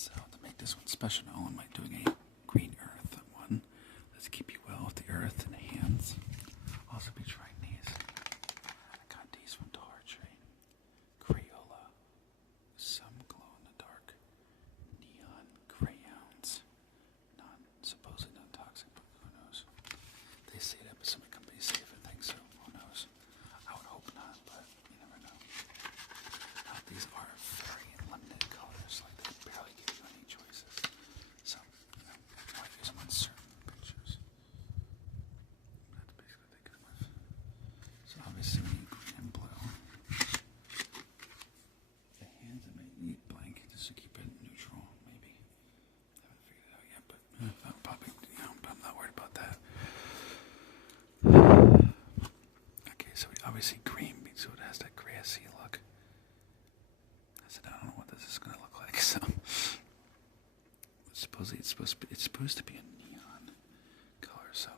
So to make this one special, now I'm doing a green earth one. Let's keep you well with the earth and hands. I'll also be trying these. I got these from Dollar Tree. Crayola. Some glow-in-the-dark neon crayons. Supposedly non-toxic, but who knows? They say that, but some companies say different things, so who knows? I would hope not, but you never know. Now, these are very limited colors, like they barely give you any choices. So, you know, I might use them on certain pictures. That's basically what they come with. So obviously we need green and blue. The hands I might need blank just to keep it neutral, maybe. I haven't figured it out yet, but I'm probably, I'm not worried about that. Okay, so obviously green means so it has that grassy look. I said I don't know what this is gonna look like, so supposedly it's supposed to be a neon color, so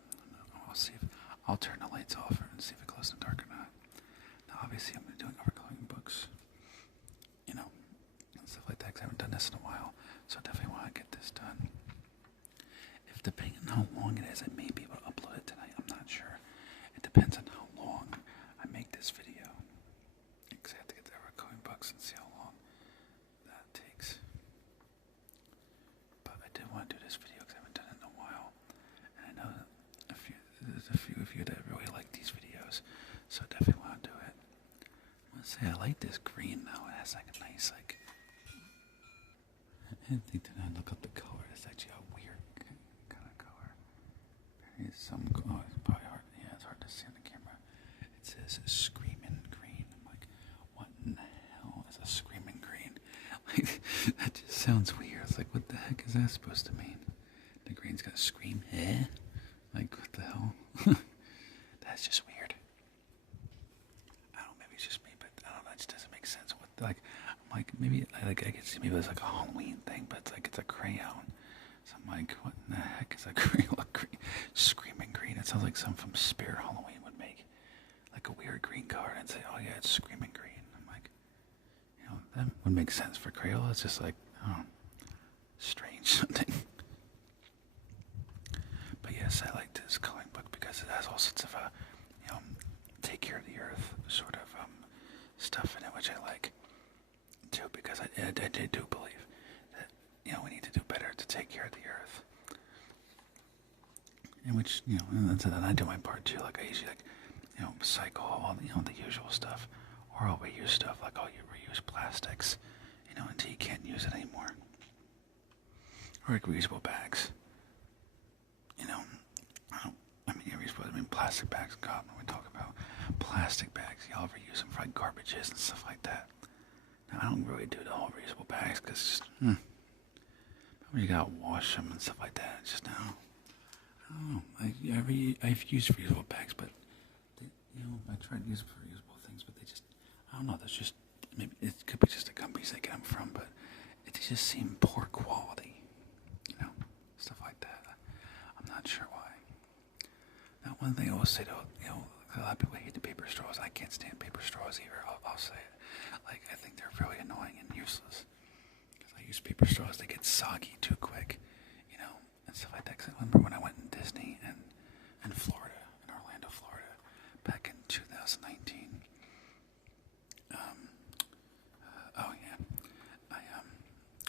I'll see if I'll turn the lights off and see if it glows in the dark or not. Now obviously I'm doing overclocking books, and stuff like that, because I haven't done this in a while, so I definitely want to get this done. If depending on how long it is, I may be able to upload it tonight. I'm not sure. It depends on how long I make this video, because I have to get the overclocking books and see how long that takes. But I did want to do this video because I haven't done it in a while, and I know that there's a few of you that really like these videos, so I definitely want to do it. I want to say I like this green though. It has like a nice like. I didn't think that I'd look up the color. It's actually a weird kind of color. There is some. Oh, it's probably hard. Yeah, it's hard to see on the camera. It says screaming green. I'm like, what in the hell is a screaming green? Like, that just sounds weird. It's like, what the heck is that supposed to mean? The green's gonna scream, eh? Like, what the hell? That's just weird. I don't know, maybe it's just me, but I don't know, it just doesn't make sense. What, like, I'm like, maybe, I could see maybe it's like a Halloween thing, but it's like, it's a crayon. So I'm like, what in the heck is a crayon? Screaming green. It sounds like something from Spirit Halloween would make. Like a weird green color and say, oh yeah, it's screaming green. I'm like, that would make sense for Crayola. It's just like, oh, strange something. But yes, I like this coloring book because it has all sorts of, take care of the earth sort of stuff in it, which I like too, because I do believe that, we need to do better to take care of the earth. In which, and I do my part too. Like I usually cycle all the usual stuff, or I'll reuse stuff. Like I'll reuse plastics, until you can't use it anymore. Or like reusable bags. Plastic bags. God, when we talk about plastic bags, y'all ever use them for like garbages and stuff like that? Now I don't really do the whole reusable bags because you gotta wash them and stuff like that. It's just I don't know. I've used reusable bags, but I tried to use them for reusable things, but they just, I don't know. That's just, maybe it could be just the companies they get them from, but it just seemed poor quality. Stuff like that. I'm not sure why. Now, one thing I will say though, a lot of people hate the paper straws. I can't stand paper straws either. I'll say it. Like, I think they're really annoying and useless. Because I use paper straws, they get soggy too quick, and stuff like that. Because I remember when I went in Disney in Florida, in Orlando, Florida, back in 2019.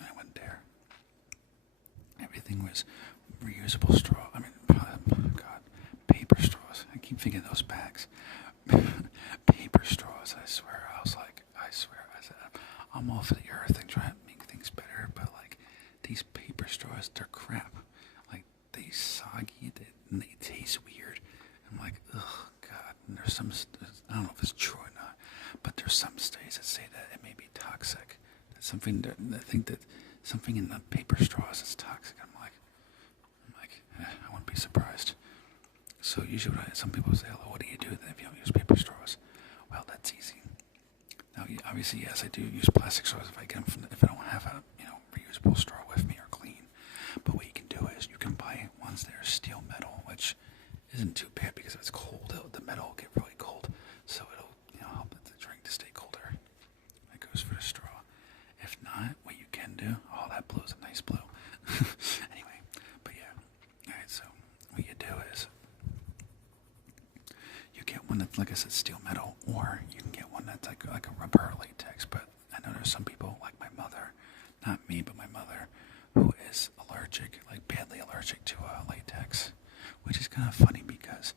I went there. Everything was reusable straw. Paper straws. I keep thinking of those bags. Paper straws. I swear. I said, I'm all for the earth and trying to make things better, but like these paper straws, they're crap. Like they soggy, and they taste weird. I'm like, ugh, God. And there's some. I don't know if it's true or not, but there's some studies that say that it may be toxic. That's something that think that something in the paper straws is toxic. I'm like, I wouldn't be surprised. So usually some people say, well, what do you do then if you don't use paper straws? Well, that's easy. Now, obviously, yes, I do use plastic straws if I get them if I don't have a reusable straw with me or clean. But what you can do is you can buy ones that are steel metal, which isn't too bad because if it's cold, the metal will get really cold. So it'll help the drink to stay colder. That goes for the straw. If not, what you can do, that blows a nice who is allergic, like badly allergic to latex, which is kind of funny because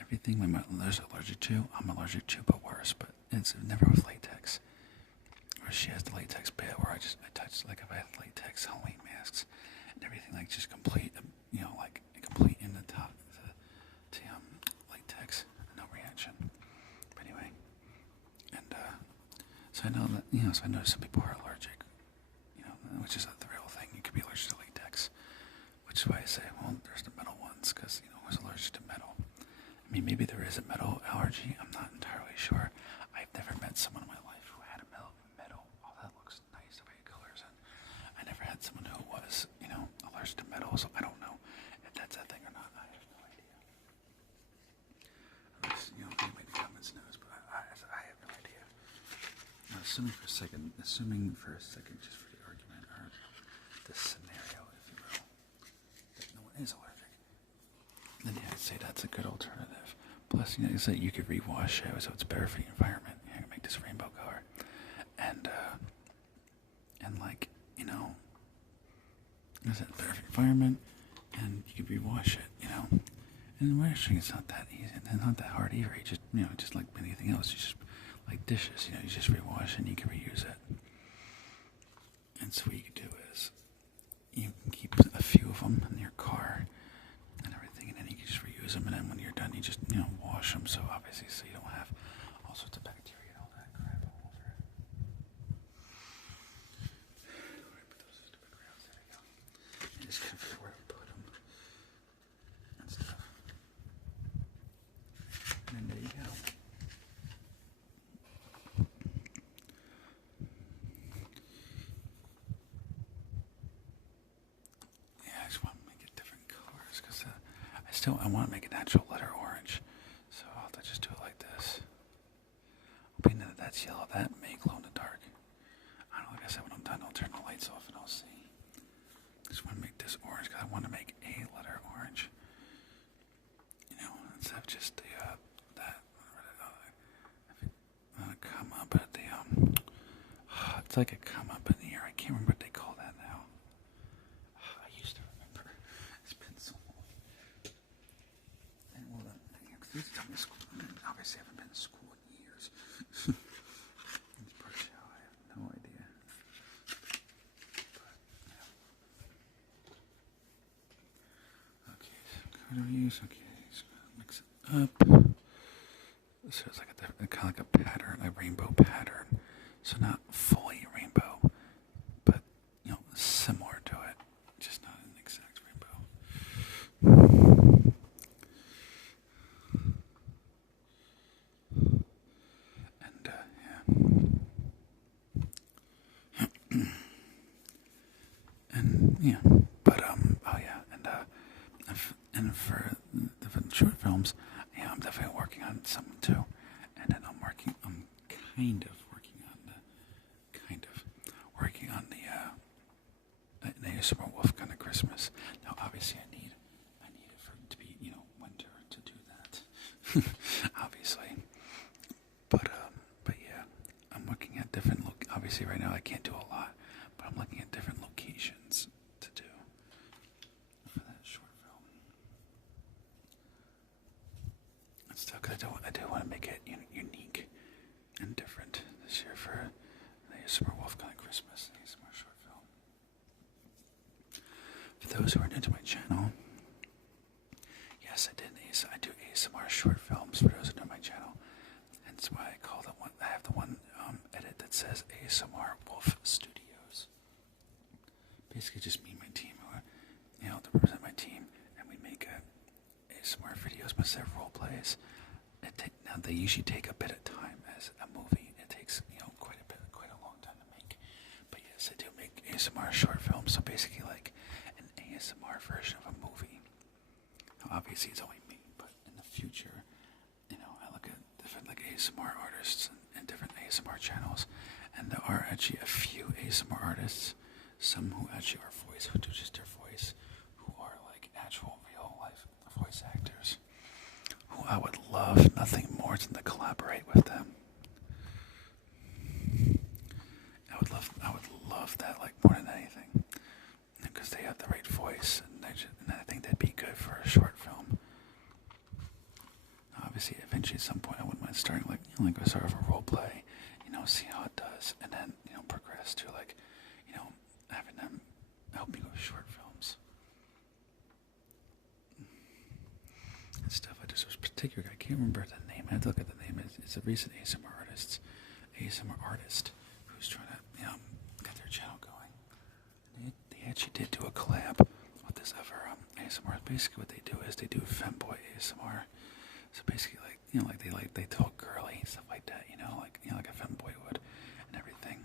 everything my mother's allergic to, I'm allergic to, but worse. But it's never with latex. Or she has the latex bit, where I touch, like if I have latex Halloween masks and everything, like just complete, like complete in the top, the latex, no reaction. But anyway, and so I know that, so I know some people are allergic, which is the real thing. You could be allergic to latex, which is why I say, well, there's the metal ones, because, who's allergic to metal? I mean, maybe there is a metal allergy. I'm not entirely sure. I've never met someone in my life who had a metal. Oh, that looks nice the way it colors in. I never had someone who was, allergic to metal, so I don't know if that's a thing or not. I have no idea. Unless, anybody in the comments knows, but I have no idea. Now, assuming for a second, just for the argument, or this scenario, if you will, that no one is allergic, then yeah, I'd say that's a good alternative. Plus, you could rewash it, so it's better for the environment. You can make this rainbow color, and like, is it better for the environment? And you could rewash it, And washing it's not that easy, and not that hard either. You just, just like anything else, you just like dishes, you just rewash it and you can reuse it. And so what you can do is you can keep a few of them in your car and everything, and then you can just reuse them. And then when you're done, you just wash them. So obviously, so you don't have all sorts of bacteria and all that crap all over it. Where I put those stupid crayons? There we go. You just can't figure where to put them and stuff. And then there you go. I want to make a natural letter orange, so I'll have to just do it like this. Hoping that that's yellow, that may glow in the dark. I don't know, like I said, when I'm done, I'll turn the lights off and I'll see. Just want to make this orange, because I want to make a letter orange. Instead of just the, come up at the, it's like a come up in the air. I can't remember what they call that now. I used to remember. It's been so long. And well, please tell me school. Obviously, I haven't been to school in years. I have no idea. But, yeah. Okay, so color use. Okay, so mix it up. So it's like kind of like a pattern, a rainbow pattern. So not fully rainbow, but similar to it, just not an exact rainbow. And yeah, and yeah, but oh yeah, and for the short films, yeah, I'm definitely working on some too, and then I'm kind of working on the ASMR Wolf kind of Christmas. Now, obviously, I need it for it to be winter to do that, obviously. But yeah, I'm looking at different obviously right now I can't do a lot, but I'm looking at different locations to do for that short film. And still, because I do want to make it unique and different this year for the ASMR Wolf kind of Christmas, ASMR short film. For those who are new to my channel, yes, I do ASMR short films for those who know my channel. And that's why I call that one. I have the one edit that says ASMR Wolf Studios. Basically, just me and my team, to represent my team, and we make ASMR videos, but instead of role plays. Now they usually take a bit of time as a movie. It takes quite a long time to make. But yes, I do make ASMR short films. So basically, like an ASMR version of a movie. Now, obviously, it's only me, but in the future, I look at different ASMR artists and different ASMR channels, and there are actually a few ASMR artists, some who actually are who do just their voice, who are like actual real life voice actors, who I would love nothing more than to collaborate with them. I would love that like more than anything, because because they have the right voice, and I think that'd be good for a short film. Obviously, eventually at some point I wouldn't mind starting like a sort of a role play, see how it does, and then progress to like, having them help me with short films and stuff. I just was particular. I can't remember the name. I had to look at the name. It's a recent ASMR artist who's trying to get their channel going. They actually did do a collab with this other ASMR. Basically, what they do is they do femboy ASMR. So basically, they talk girly and stuff like that, like a femboy would, and everything.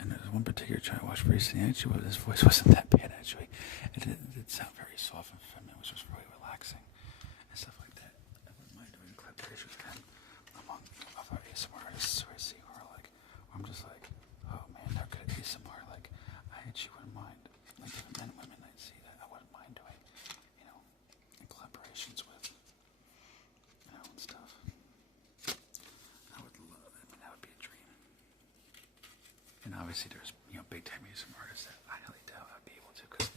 And there's one particular channel I watched recently. Actually, his voice wasn't that bad. Actually, it did sound very soft and feminine, which was really relaxing and stuff like that. I wouldn't mind doing collaborations with them among other ASMR artists who I see who are like, where I'm just like, oh man, they're good at ASMR. Like, I actually wouldn't mind, like different men and women. I see that I wouldn't mind doing, in collaborations with, and stuff. I would love that. I mean, that would be a dream. And obviously, there's big time ASMR artists that I highly doubt I'd be able to, because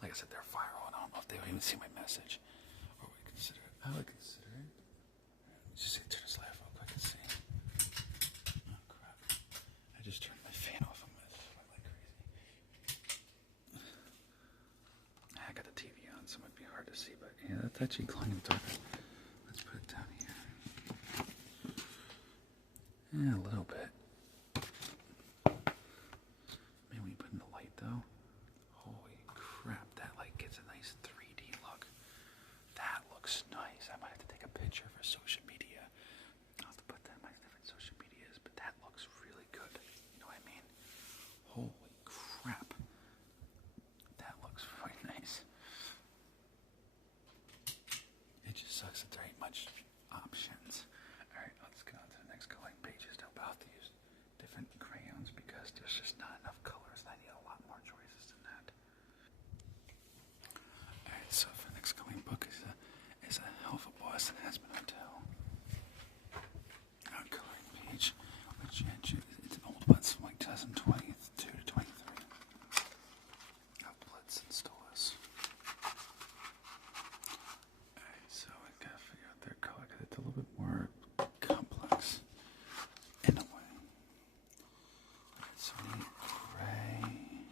like I said, they're viral, and I don't know if they would even see my message or would consider it. I would consider it. Let me just turn this light real quick and see. Oh crap! I just turned my fan off. I'm gonna sweat like crazy. I got the TV on, so it might be hard to see, but yeah, that's actually glowing in the dark. Let's put it down here. Yeah, a little bit. Man, when you put in the light though, holy crap, that light gets a nice 3D look. That looks nice. I might have to take a picture for social media. I'll have to put that in my different social medias, but that looks really good. You know what I mean? Holy crap. That looks really nice. It just sucks that there ain't much options. Alright, let's get on to the next coloring pages. Now, I'll have to use different crayons because there's just not enough colors, and I need a lot more choices than that. Alright, so for the next coloring book is a Helluva Boss and has been until our coloring page, which it's an old one, it's from like 2022 to 23. Blitz and Stolas. Alright, so I gotta figure out their color because it's a little bit more complex in a way. Alright, so we need gray.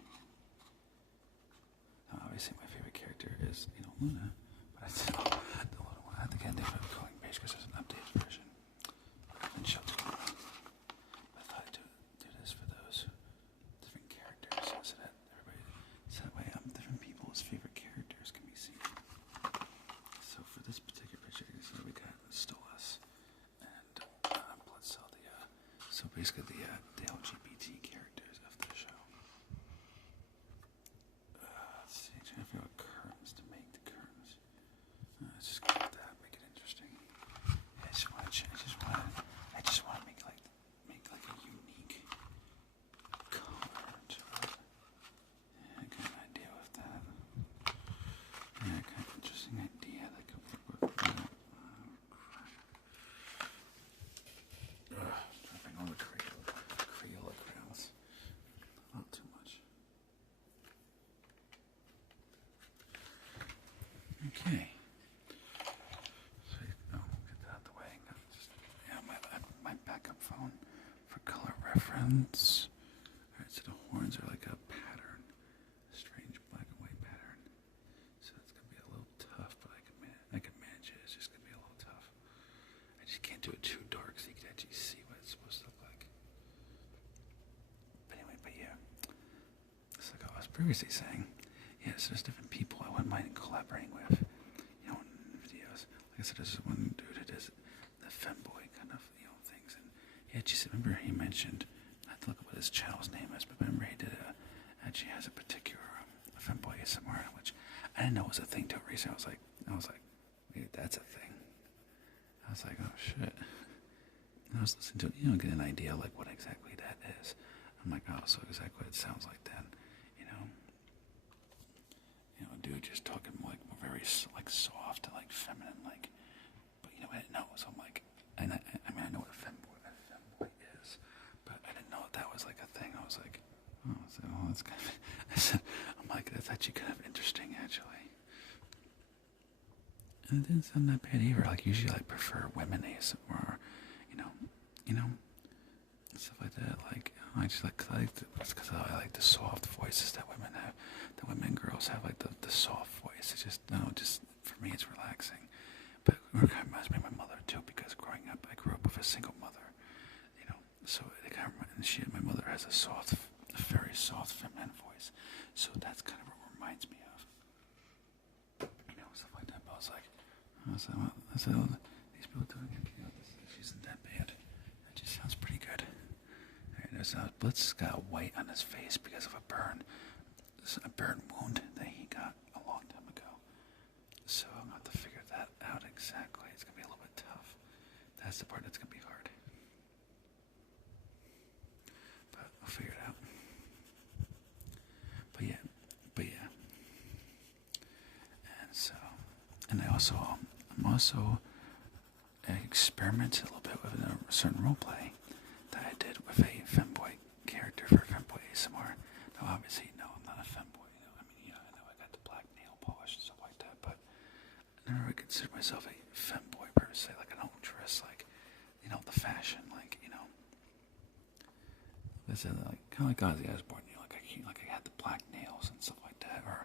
Now, obviously, my favorite character is, Luna, but I still, the Luna one, I have to get a different coloring page because there's an updated version. And show to Luna. I thought I'd do this for those different characters so that everybody, so that way different people's favorite characters can be seen. So for this particular picture, you can see we got Stolas and Bloodcell, so basically the LGBT characters of the show. Let's see, trying to figure out curtains to make the curtains. Let's just go with that, make it interesting. I just want to make like a unique color to it. Yeah, I got an idea with that. Yeah, kind of interesting idea that could work with that. Dropping all the Crayola crayons. Not too much. Okay. So, get that out the way. My backup phone for color reference. Alright, so the horns are like a pattern. A strange black and white pattern. So it's going to be a little tough, but I can manage it. It's just going to be a little tough. I just can't do it too dark so you can actually see what it's supposed to look like. But anyway, it's like I was previously saying, yeah, so there's different people I wouldn't mind collaborating with, in videos. Like I said, there's one dude who does the femboy kind of, things, and yeah, just remember he mentioned, I have to look up what his channel's name is, but remember he actually has a particular femboy ASMR, which I didn't know was a thing till recently. I was like, maybe that's a thing. I was like, oh shit. And I was listening to it, get an idea like what exactly that is. I'm like, oh, so exactly what it sounds like then, dude just talking like very like soft and like feminine, like, but I didn't know, so I'm like, and I mean I know what a femboy is, but I didn't know that was like a thing. I was like, oh, is it's kind of, I said, I'm like, that's actually kind of interesting, actually. And it didn't sound that bad either. Like, usually I prefer women ASMR, you know, stuff like that. Like, I just like, it's because I like the soft voices that women have. The women girls have like the soft voice. It's just, just for me, it's relaxing. But it kind of reminds me of my mother too, because growing up, I grew up with a single mother, so it kind of, my mother has a very soft feminine voice. So that's kind of what it reminds me of. Stuff like that. But I was like, these people doing it, this isn't that bad. It just sounds pretty good. There's Blitz's got white on his face because of a burn wound that he got a long time ago. So I'm going to have to figure that out exactly. It's going to be a little bit tough. That's the part that's going to be hard. But I'll figure it out. But yeah. And I'm also experimented a little bit with a certain roleplay that I did with a femboy character for femboy ASMR. Now, obviously, no, I'm not a femboy. I know I got the black nail polish and stuff like that, but I never really consider myself a femboy per se. Like, I don't dress like, the fashion, like, this is like kind of like Ozzy Osbourne. Like I had the black nails and stuff like that. Or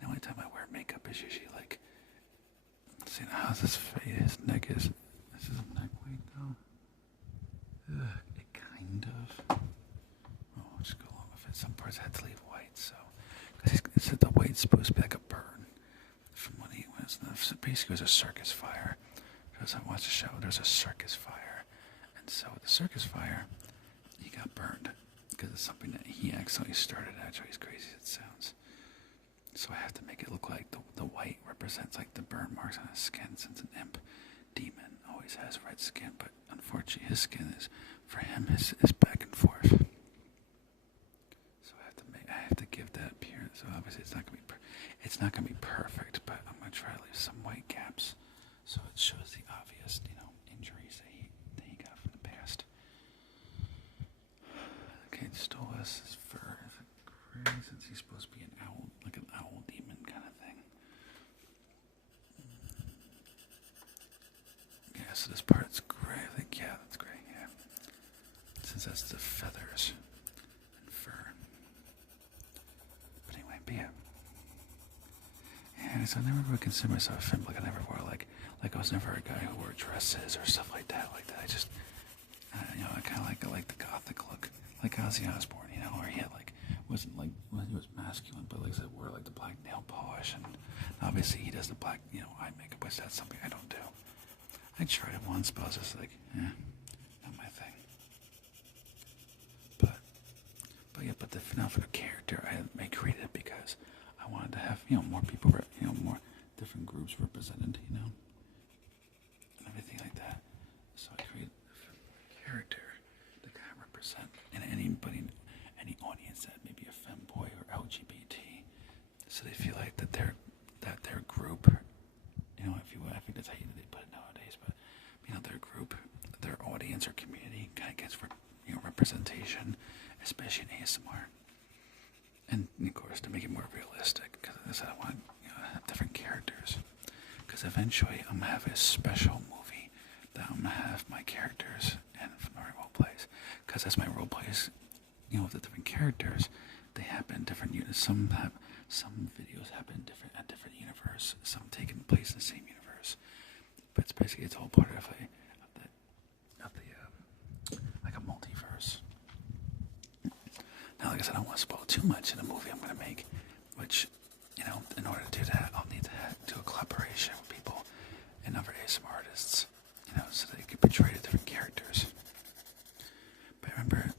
the only time I wear makeup is usually like. See how's his face, his neck is. This is a neck weight though. It kind of. Oh, I'll just go along with it. Some parts I had to leave white, so because he said the white's supposed to be like a burn from when he was. Basically, it was a circus fire. Because I watched the show, there's a circus fire, and so with the circus fire, he got burned because it's something that he accidentally started. Actually, as crazy as it sounds. So I have to make it look like the white represents like the burn marks on his skin, since an imp demon always has red skin, but unfortunately his skin for him is back and forth. So I have to give that appearance. So obviously it's not gonna be perfect, but I'm gonna try to leave some white caps so it shows the obvious, injuries that he got from the past. Okay, stole his fur. Since he's supposed to be an owl, like an owl demon kind of thing. Yeah, so this part's gray. I think, yeah, that's gray, yeah. Since that's the feathers and fur. But anyway, yeah, so I never really considered myself a femme. Like, I never wore, like I was never a guy who wore dresses or stuff like that. I just, I kind of like the gothic look. Like Ozzy Osbourne, where he had, like, wasn't like, well, he was masculine, but like I said, wore like the black nail polish, and obviously he does the black, eye makeup, which that's something I don't do. I tried it once, but I was just like, not my thing. But for the character, I created it because I wanted to have, more people, more different groups represented, and everything like that. So I created a character to kind of represent, and any audience that may be a femboy or LGBT, so they feel like that their group, if you will, I think that's how they put it nowadays, but their group, their audience or community kind of gets representation, especially in ASMR, and of course to make it more realistic, because I want have different characters, because eventually I'm gonna have a special movie that I'm gonna have my characters and from my role plays, because as my role plays. With the different characters, they happen in different units. Some videos happen at different universe. Some taking place in the same universe. But it's all part of like a multiverse. Now, like I said, I don't want to spoil too much in the movie I'm going to make, which, in order to do that, I'll need to do a collaboration with people and other ASMR artists, so they can portray the different characters. But remember,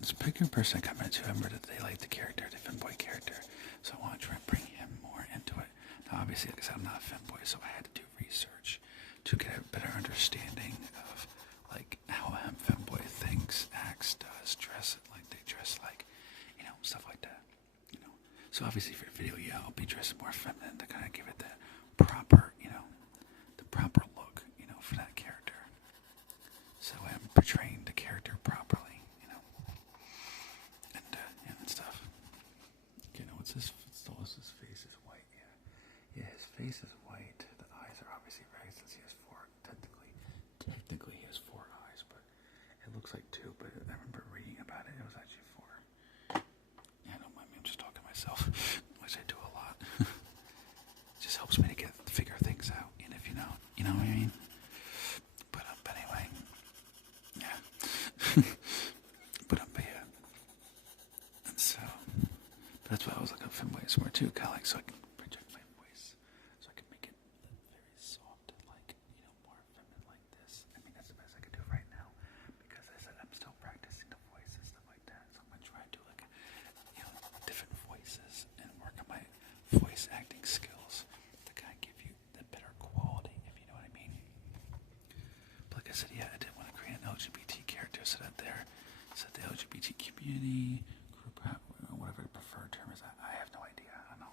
this particular person I come into, I remember that they like the character, the femboy character, so I want to try and bring him more into it. Now, obviously, like I said, I'm not a femboy, so I had to do research to get a better understanding of, like, how a femboy thinks, acts, does, dress, like they dress like, stuff like that, So obviously for the video, yeah, I'll be dressing more feminine to kind of give it that proper, the proper look, for that character. So I'm portraying the character properly. And stuff. face is white. The eyes are obviously red since he has four. Technically he has four eyes, but it looks like two. But I remember reading about it. It was actually four. Yeah, don't mind me. I'm just talking to myself, which I do a lot. It just helps me to figure things out. And if you know what I mean. But anyway, yeah. but yeah. And so, but that's why I was looking for voice more too, kind of like so I can project my voice, so I can make it very soft and like more feminine like this. I mean that's the best I can do right now because I said I'm still practicing the voice and stuff like that. So I'm gonna try and do like different voices and work on my voice acting skills to kind of give you the better quality, if you know what I mean. But like I said, yeah, I did want to create an LGBT character so that the LGBT community group, whatever the preferred term is, I have no idea. I'm not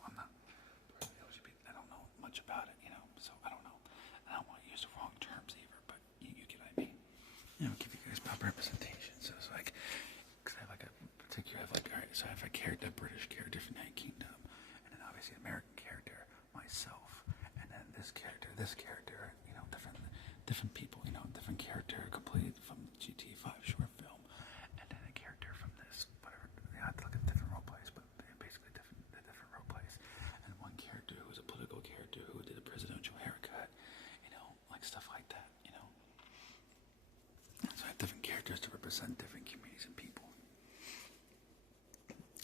LGBT. I don't know much about it, so I don't know. I don't want to use the wrong terms either, but you get what I mean. Give you guys proper representation. So it's like, because I have like a particular, alright, so I have a character, a British character from the United Kingdom, and then obviously an American character, myself, and then this character, different people, different character, completely from GT5 short film, and then a character from this, whatever, I have to look at different role plays, but basically different role plays, and one character who was a political character who did a presidential haircut, like stuff like that, So I have different characters to represent different communities and people.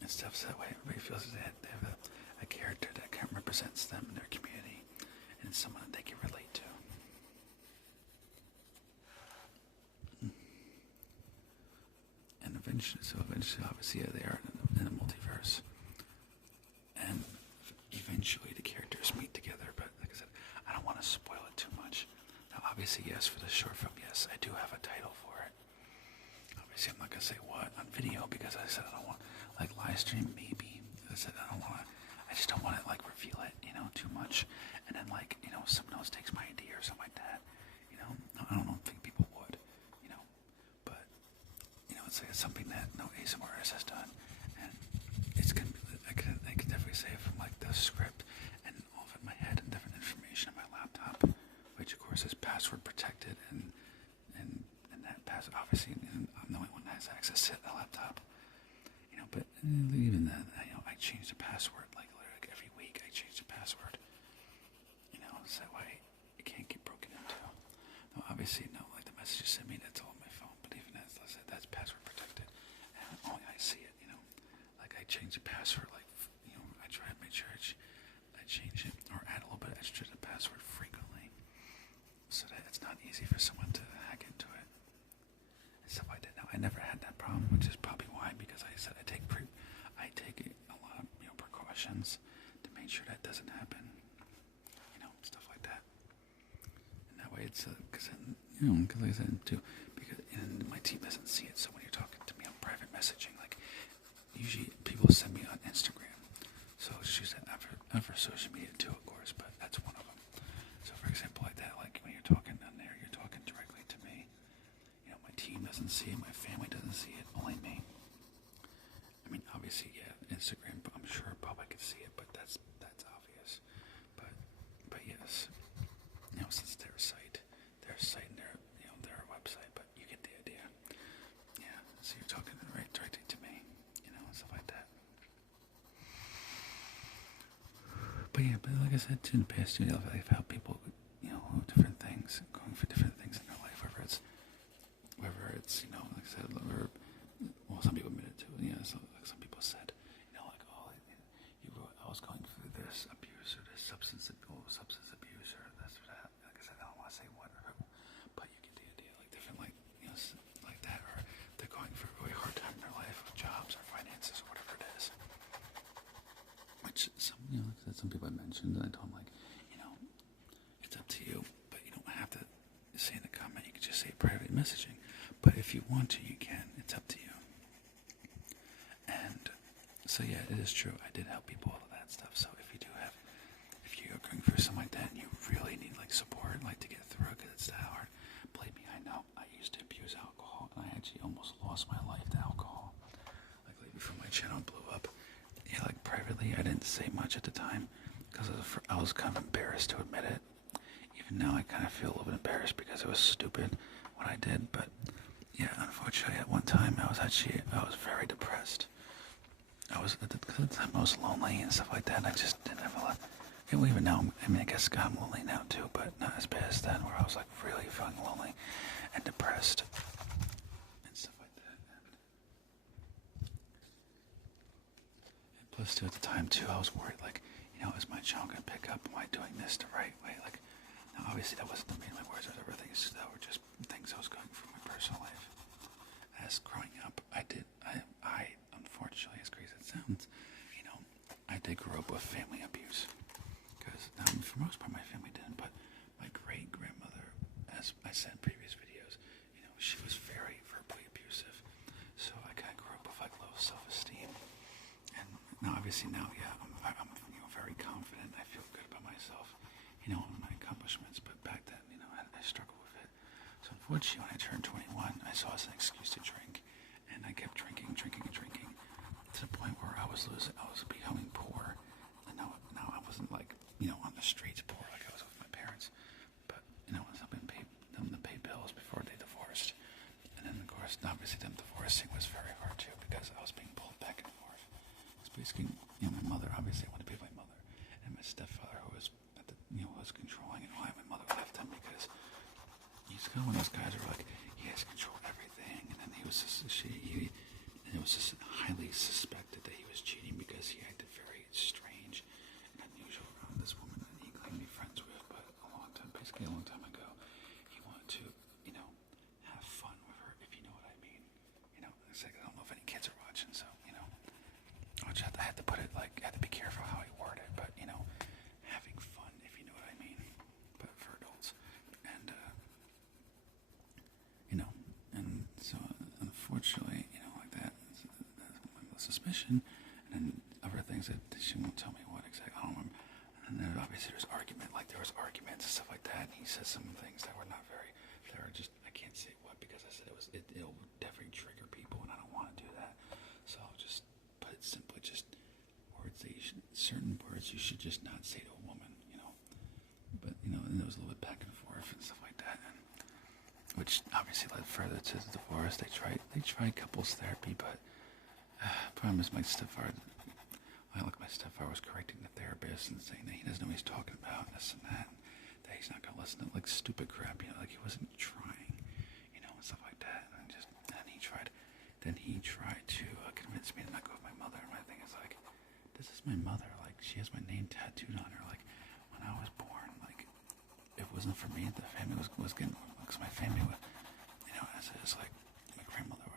And stuff so that way everybody feels that they have a character that kind of represents them and their community and someone that they can relate to. And eventually obviously they are in a multiverse. And eventually the characters meet together, but like I said, I don't want to spoil it too much. Now obviously yes, for the short film, yes, I do have a title for it. Obviously I'm not going to say what on video because I said I don't want, like live stream maybe. I said I just don't want to like reveal it, too much. And then like, someone else takes my idea or something like that. I don't think people would, but, it's something that no ASMR artist has done. And it's going to be, I can definitely say from like the script and all of it in my head and different information on my laptop, which of course is password protected and that password, obviously I'm the only one that has access to the laptop. But even then, I change the password, like literally every week I change the password, so that way it can't get broken into. Now, obviously, like the messages sent me, that's all on my phone, but even that's password protected, and only I see it, like I change the password, like, I try to make sure I change it, or add a little bit extra to the password frequently, so that it's not easy for someone to hack into it, and stuff like that. Now, I never had that problem, which is probably why, because I said I take a lot of precautions to make sure that doesn't happen, stuff like that. And that way it's because like I said too, because my team doesn't see it. So when you're talking to me on private messaging, like usually people send me on Instagram, so it's just for social media too, of course, but that's one of them. So for example, like that, like when you're talking on there, you're talking directly to me. My team doesn't see it, my family doesn't see it, only me. I mean, obviously, yeah, Instagram, but I'm sure public can see it, but that's obvious. But yes, since their site and their website, but you get the idea. Yeah, so you're talking right directly to me, stuff like that. But yeah, but like I said, in the past, I've helped people, different things, going for different things in their life, whether it's, like I said, well, some people admit it too, so like some people said, like, oh, I was going through this abuse or this substance abuse or this or that. Like I said, I don't want to say what or who, but you get the idea, like different, like, like that, or they're going through a really hard time in their life with jobs or finances or whatever it is. Which some people I mentioned, and I told them, like, it's up to you, but you don't have to say in the comment. You can just say private messaging, but if you want to, you can. It's up to you. And so yeah, it is true. I did help people, all of that stuff. So if you're going through something like that and you really need like support, like to get through it, because it's that hard. Believe me, I know. I used to abuse alcohol, and I actually almost lost my life to alcohol. Like before my channel blew up. Yeah, like privately, I didn't say much at the time, because I was kind of embarrassed to admit it. Even now, I kind of feel a little bit embarrassed because it was stupid what I did. But yeah, unfortunately, at one time, I was very depressed. At the time I was lonely and stuff like that, and I just didn't have a lot. And even now, I mean, I guess I'm lonely now too, but not as bad as then, where I was like really feeling lonely and depressed and stuff like that. And plus, too, at the time too, I was worried, like, is my child gonna pick up? Am I doing this the right way? Like, now obviously that wasn't the main words or things that were just things I was going through in my personal life. As growing up, I unfortunately, as crazy as it sounds, I did grow up with family abuse. Because, for the most part, my family didn't, but my great-grandmother, as I said in previous videos, she was very verbally abusive. So I kind of grew up with, like, low self-esteem. And now, obviously, I'm very confident. I feel good about myself, and my accomplishments. But back then, I struggled with it. So unfortunately, when I turned 21, I saw it as an excuse to drink. And I kept drinking, to the point where I was becoming poor. And now I wasn't like, on the streets poor like I was with my parents. But, I was helping them to pay bills before they divorced. And then, of course, obviously them divorcing was very hard too because I was being pulled back and forth. It's basically, my mother, obviously I wanted to be with my mother. And my stepfather who was, was controlling and why my mother left him because he's kind of one of those guys who were like, he has control of everything. And then it was just highly suspected that he was cheating because he acted very strange and unusual around this woman that he claimed to be friends with. But a long time ago, he wanted to, have fun with her, if you know what I mean. It's like, I don't know if any kids are watching, so, I had to put it, like, I had to be careful how I word it, but, having fun, if you know what I mean, but for adults. And, and so, unfortunately, like that, that's my suspicion, and then other things that she won't tell me what exactly, I don't remember. And then obviously there was arguments and stuff like that, and he said some things that were not very, that are just, I can't say what, because I said it'll definitely trigger people, and I don't want to do that. So I'll just put it simply, just certain words you should just not say to a woman, But, and there was a little bit back and forth and stuff like that, and which obviously led further to the divorce. They tried couples therapy, but problem is my stepfather was correcting the therapist and saying that he doesn't know what he's talking about, and this and that he's not going to listen to, like, stupid crap, like he wasn't trying, and stuff like that. And then he tried to convince me to not go with my mother. And my thing is, like, this is my mother. Like, she has my name tattooed on her. Like, when I was born, like, it wasn't for me. The family was getting, because my family was, as it is, like, my grandmother.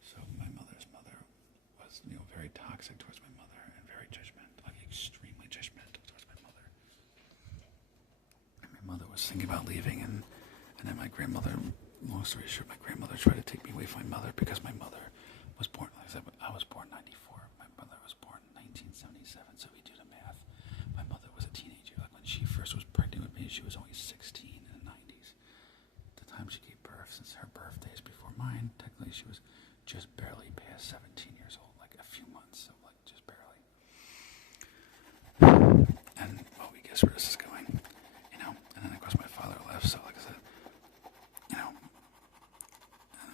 So my mother's mother was, very toxic towards my mother and very judgmental, like extremely judgmental towards my mother. And my mother was thinking about leaving, and then my grandmother, long story short, my grandmother tried to take me away from my mother because my mother was born, like I said, I was born 94. My mother was born 1977, so we do the math. My mother was a teenager. Like, when she first was pregnant with me, she was only 16 in the 90s. The time she gave birth, since her birthday is before mine, technically she was just barely past 17 years old, like a few months, so like just barely. And, well, we guess where this is going, and then of course my father left, so like I said, and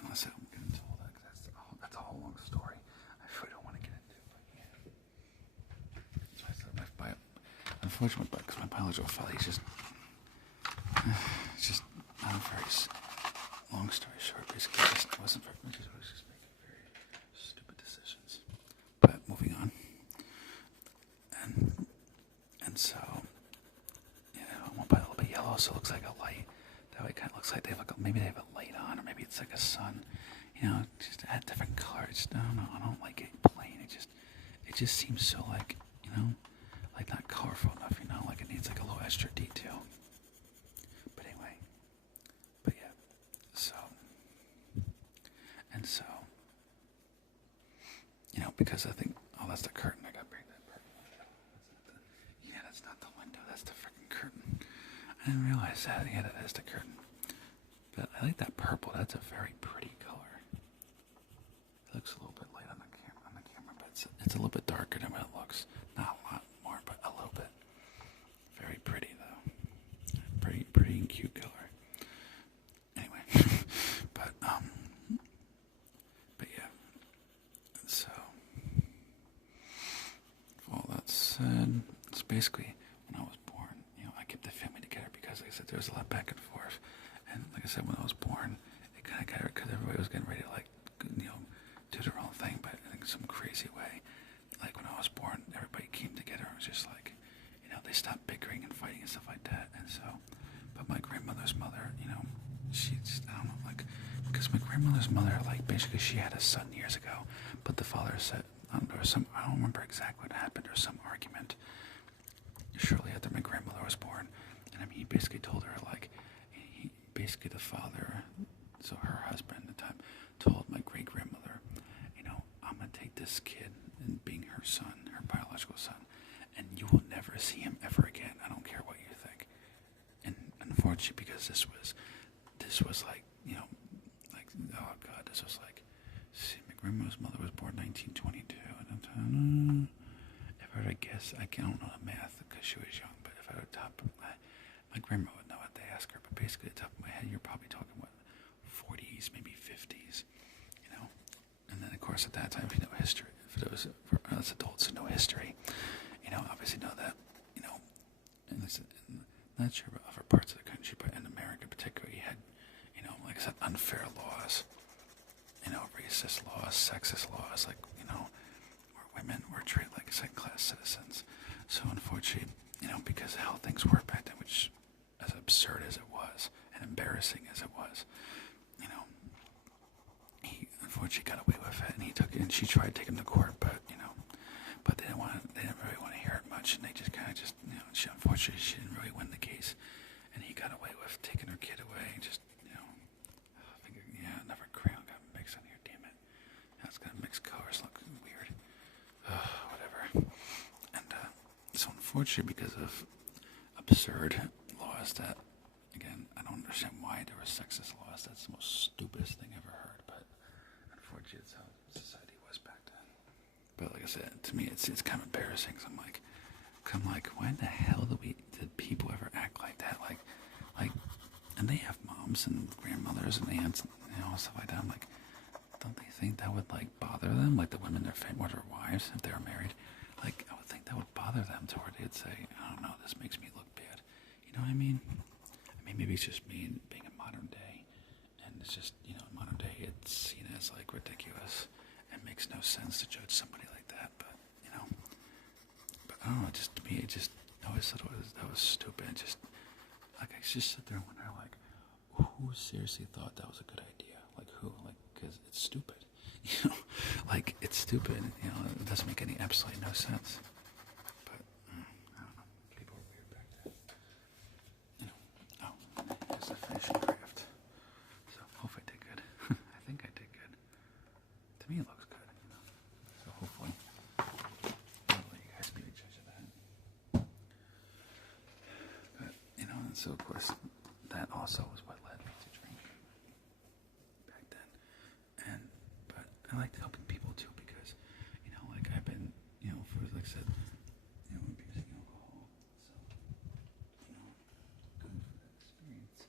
unless I'm getting into all that, because that's a whole long story. I really don't want to get into it, but yeah. So I said unfortunately, because my biological father, he's just not a very, long story short, basically, it wasn't very much, it was just making very stupid decisions. But moving on. And so, I want by a little bit yellow, so it looks like a light. That way it kind of looks like maybe they have a light on, or maybe it's like a sun. Just add different colors. I don't know. I don't like it plain. It just seems so like not colorful enough. Like it needs like a little extra detail. But anyway, yeah. So, because I think, that's the curtain. I gotta bring that curtain. That's not the window. That's the freaking curtain. I didn't realize that. Yeah, that is the curtain. But I like that purple. That's a very pretty color. It looks a little bit light on the camera, but it's a little bit darker than what it looks. Not a lot more, but a little cute killer. Anyway, but yeah. So, with all that said, it's basically when I was born. I kept the family together because, like I said, there was a lot back and forth. And like I said, when I was born, it kind of got her because everybody was getting ready to do their own thing, but in some crazy way. Like when I was born, everybody came together. It was just like, they stopped bickering and fighting and stuff like that. And so, but my grandmother's mother, she just, I don't know, like, because my grandmother's mother, like, basically she had a son years ago, but the father said, I don't remember exactly what happened, or some argument shortly after my grandmother was born. And I mean, he basically told her, like, basically the father, so her husband at the time, told my great-grandmother, I'm going to take this kid and being her son, her biological son, and you will never see him ever again. I don't care what you think. And unfortunately, because this was like, like, oh God, this was like, see, my grandmother's mother was born 1922. If I were to guess, I don't know the math because she was young, but if I were to my grandma would know what they ask her, but basically at the top of my head, you're probably talking, 40s, maybe 50s, And then, of course, at that time, if you know history, for us adults who know history, obviously know that, and not sure about other parts of the country, but in America particularly, you had, like I said, unfair laws, racist laws, sexist laws, like, where women were treated like second-class citizens. So, unfortunately, because of how things were back then, which, as absurd as it was, and embarrassing as it was, he unfortunately got away with it, and he took it, and she tried to take him to court, but they didn't really want to hear it much, and they just kind of unfortunately she didn't really win the case, and he got away with taking her kid away, and just, another crayon got mixed in here, damn it. Now it's gonna mix colors, look weird. Whatever. And, so unfortunately, because of absurd laws that, again, I don't understand why there were sexist laws. That's the most stupidest thing I ever heard, but unfortunately, it's how society was back then. But like I said, to me, it's kind of embarrassing. So I'm like, why the hell did people ever act like that? Like, and they have moms and grandmothers and aunts and stuff like that. I'm like, don't they think that would like bother them? Like the women, their wives, if they were married, like I would think that would bother them to where they'd say, I don't know, this makes me look bad. You know what I mean? Maybe it's just me being a modern day, and it's just, in modern day it's seen as like ridiculous and makes no sense to judge somebody like that, but I don't know, just to me, I always thought that was stupid. Just, like, I just sit there and wonder, like, who seriously thought that was a good idea? Like, who? Like, because it's stupid, like, it's stupid, it doesn't make absolutely no sense. But, I don't know, people are weird back then. Here's the finishing craft. So, hopefully I did good. I think I did good. To me, it looks good, So, hopefully, I'll let you guys be the judge of that. But, and so, of course, that also was what led me to drink back then. But I like helping people, too, because, like, I've been, for, like I said, abusing alcohol. So, going through that experience,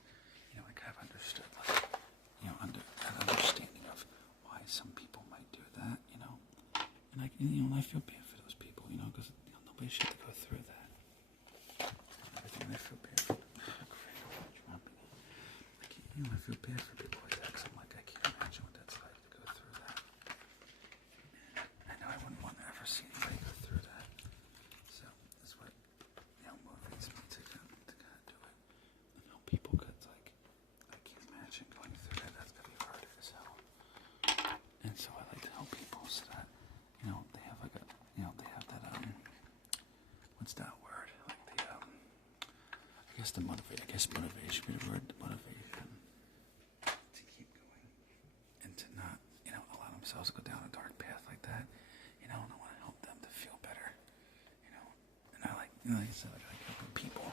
I kind of understood, like, an understanding of why some people might do that, and I feel bad for those people, because nobody should have to go through that. Everything, I feel bad for them. I feel bad for people like that, because I'm like, I can't imagine what that's like to go through that. I know I wouldn't want to ever see anybody go through that. So that's what motivates me to kind of do it. And help people, because like I can't imagine going through that. That's gonna be hard as hell. And so I like to help people so that they have like they have that what's that word? Like the I guess motivation be the word. Motivation to keep going and to not allow themselves to go down a dark path like that. And I want to help them to feel better. And I like I said, I like helping people,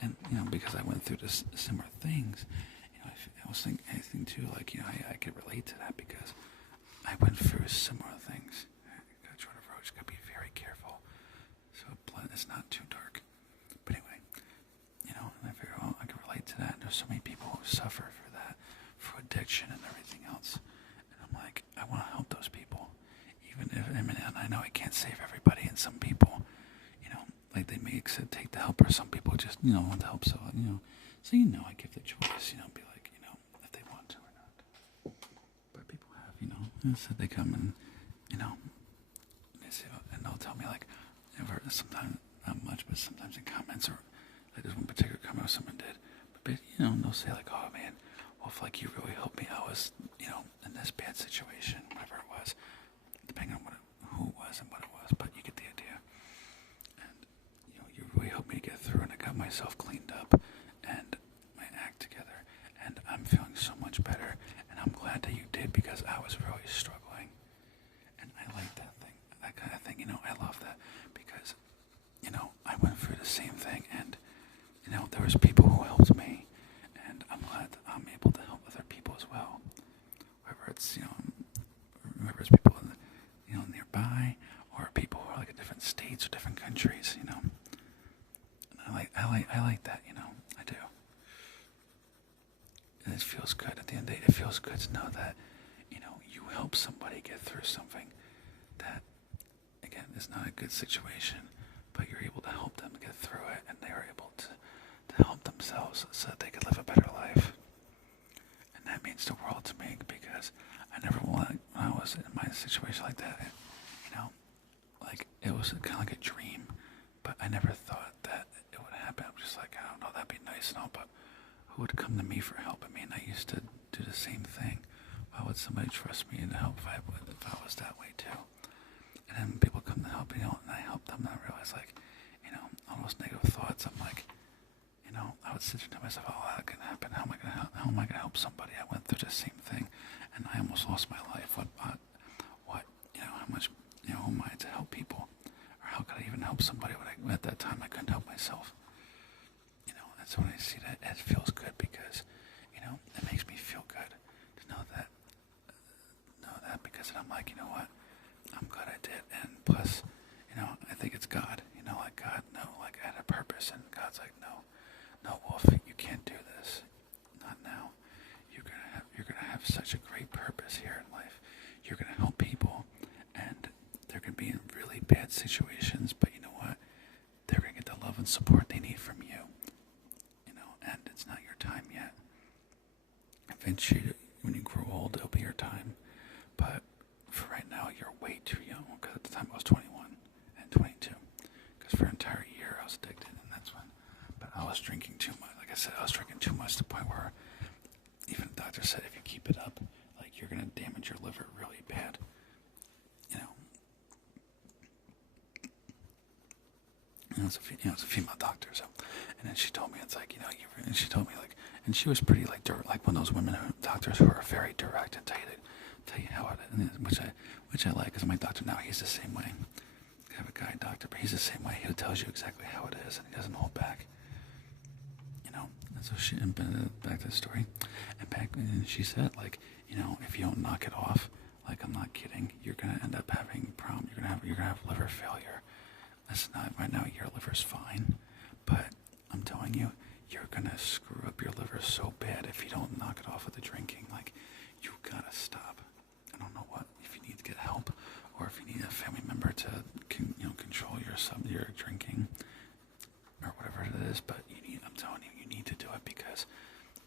and because I went through this similar things, I was thinking too, like I could relate to that because I went through similar things. Gotta try to approach. Gotta be very careful, so it's not too dark. But anyway, and I figure, there's so many people who suffer for that, for addiction and everything else. And I'm like, I want to help those people. Even if, I mean, and I know I can't save everybody, and some people, like they may take the help, or some people just, want the help. So, so I give the choice, be like, if they want to or not. But people have, so they come and, they say, and they'll tell me like, never, sometimes not much, but sometimes in comments, or like there's one particular comment someone did, but they'll say like, oh man, well if like you really helped me, I was, in this bad situation, whatever it was, depending on who it was and what it was, but you get the idea. And you really helped me get through, and I got myself cleaned up and my act together, and I'm feeling so much better, and I'm glad that you did, because I was really struggling. And I like that thing, that kind of thing, I love that, because I went through the same thing, and there was people who helped me, and I'm glad that I'm able to help other people as well. Whether it's whether it's people nearby, or people who are like in different states or different countries, And I like that, I do. And it feels good at the end of the day. It feels good to know that, you help somebody get through something that, again, is not a good situation, but you're able to help them get through it, and they are able to help themselves so that they can live a better life. And that means the world to me, because I never wanted, when I was in my situation like that, like it was kind of like a dream, but I never thought that it would happen. I'm just like, I don't know, that'd be nice and all, but who would come to me for help? I mean, I used to do the same thing. Why would somebody trust me to help if I was that way too? And then people come to help, and I help them, and I realize, like, all those negative thoughts, I'm like, I would sit there to myself, oh, that can happen. How am I gonna help somebody? I went through the same thing, and I almost lost my life. What, how much, who am I to help people? Or how could I even help somebody when at that time I couldn't help myself? And so when I see that, it feels good, because, it makes me feel good to know that, because then I'm like, you know what? I'm glad I did, and plus, I think it's God, like God, no, like I had a purpose, and God's like, no, Wolf, you can't do this, not now. You're gonna have such a great purpose here in life. You're gonna help people, and they're gonna be in really bad situations, but you know what? They're gonna get the love and support they need from you, and it's not your time yet. Eventually, when you grow old, it'll be your time, but for right now, you're way too young, because at the time I was 21 and 22, because for an entire year I was addicted, and that's when, but I was drinking too much. Like I said, I was drinking too much to the point where even the doctor said, if you keep it up, like, you're going to damage your liver really bad, it's a female doctor, so, and then she told me, it's like, and she told me, like, and she was pretty, like, like one of those doctors who are very direct and tell you how it is, which I like, because my doctor now, he's the same way. I have a guy doctor, but he's the same way. He tells you exactly how it is, and he doesn't hold back. And so back to the story, and she said, like, if you don't knock it off, like, I'm not kidding, you're gonna end up having problem. You're gonna have liver failure. That's not right now. Your liver's fine, but I'm telling you, you're gonna screw up your liver so bad if you don't knock it off with the drinking. Like, you gotta stop. I don't know if you need to get help, or if you need a family member to control your drinking, or whatever it is. But I'm telling you, you need to do it, because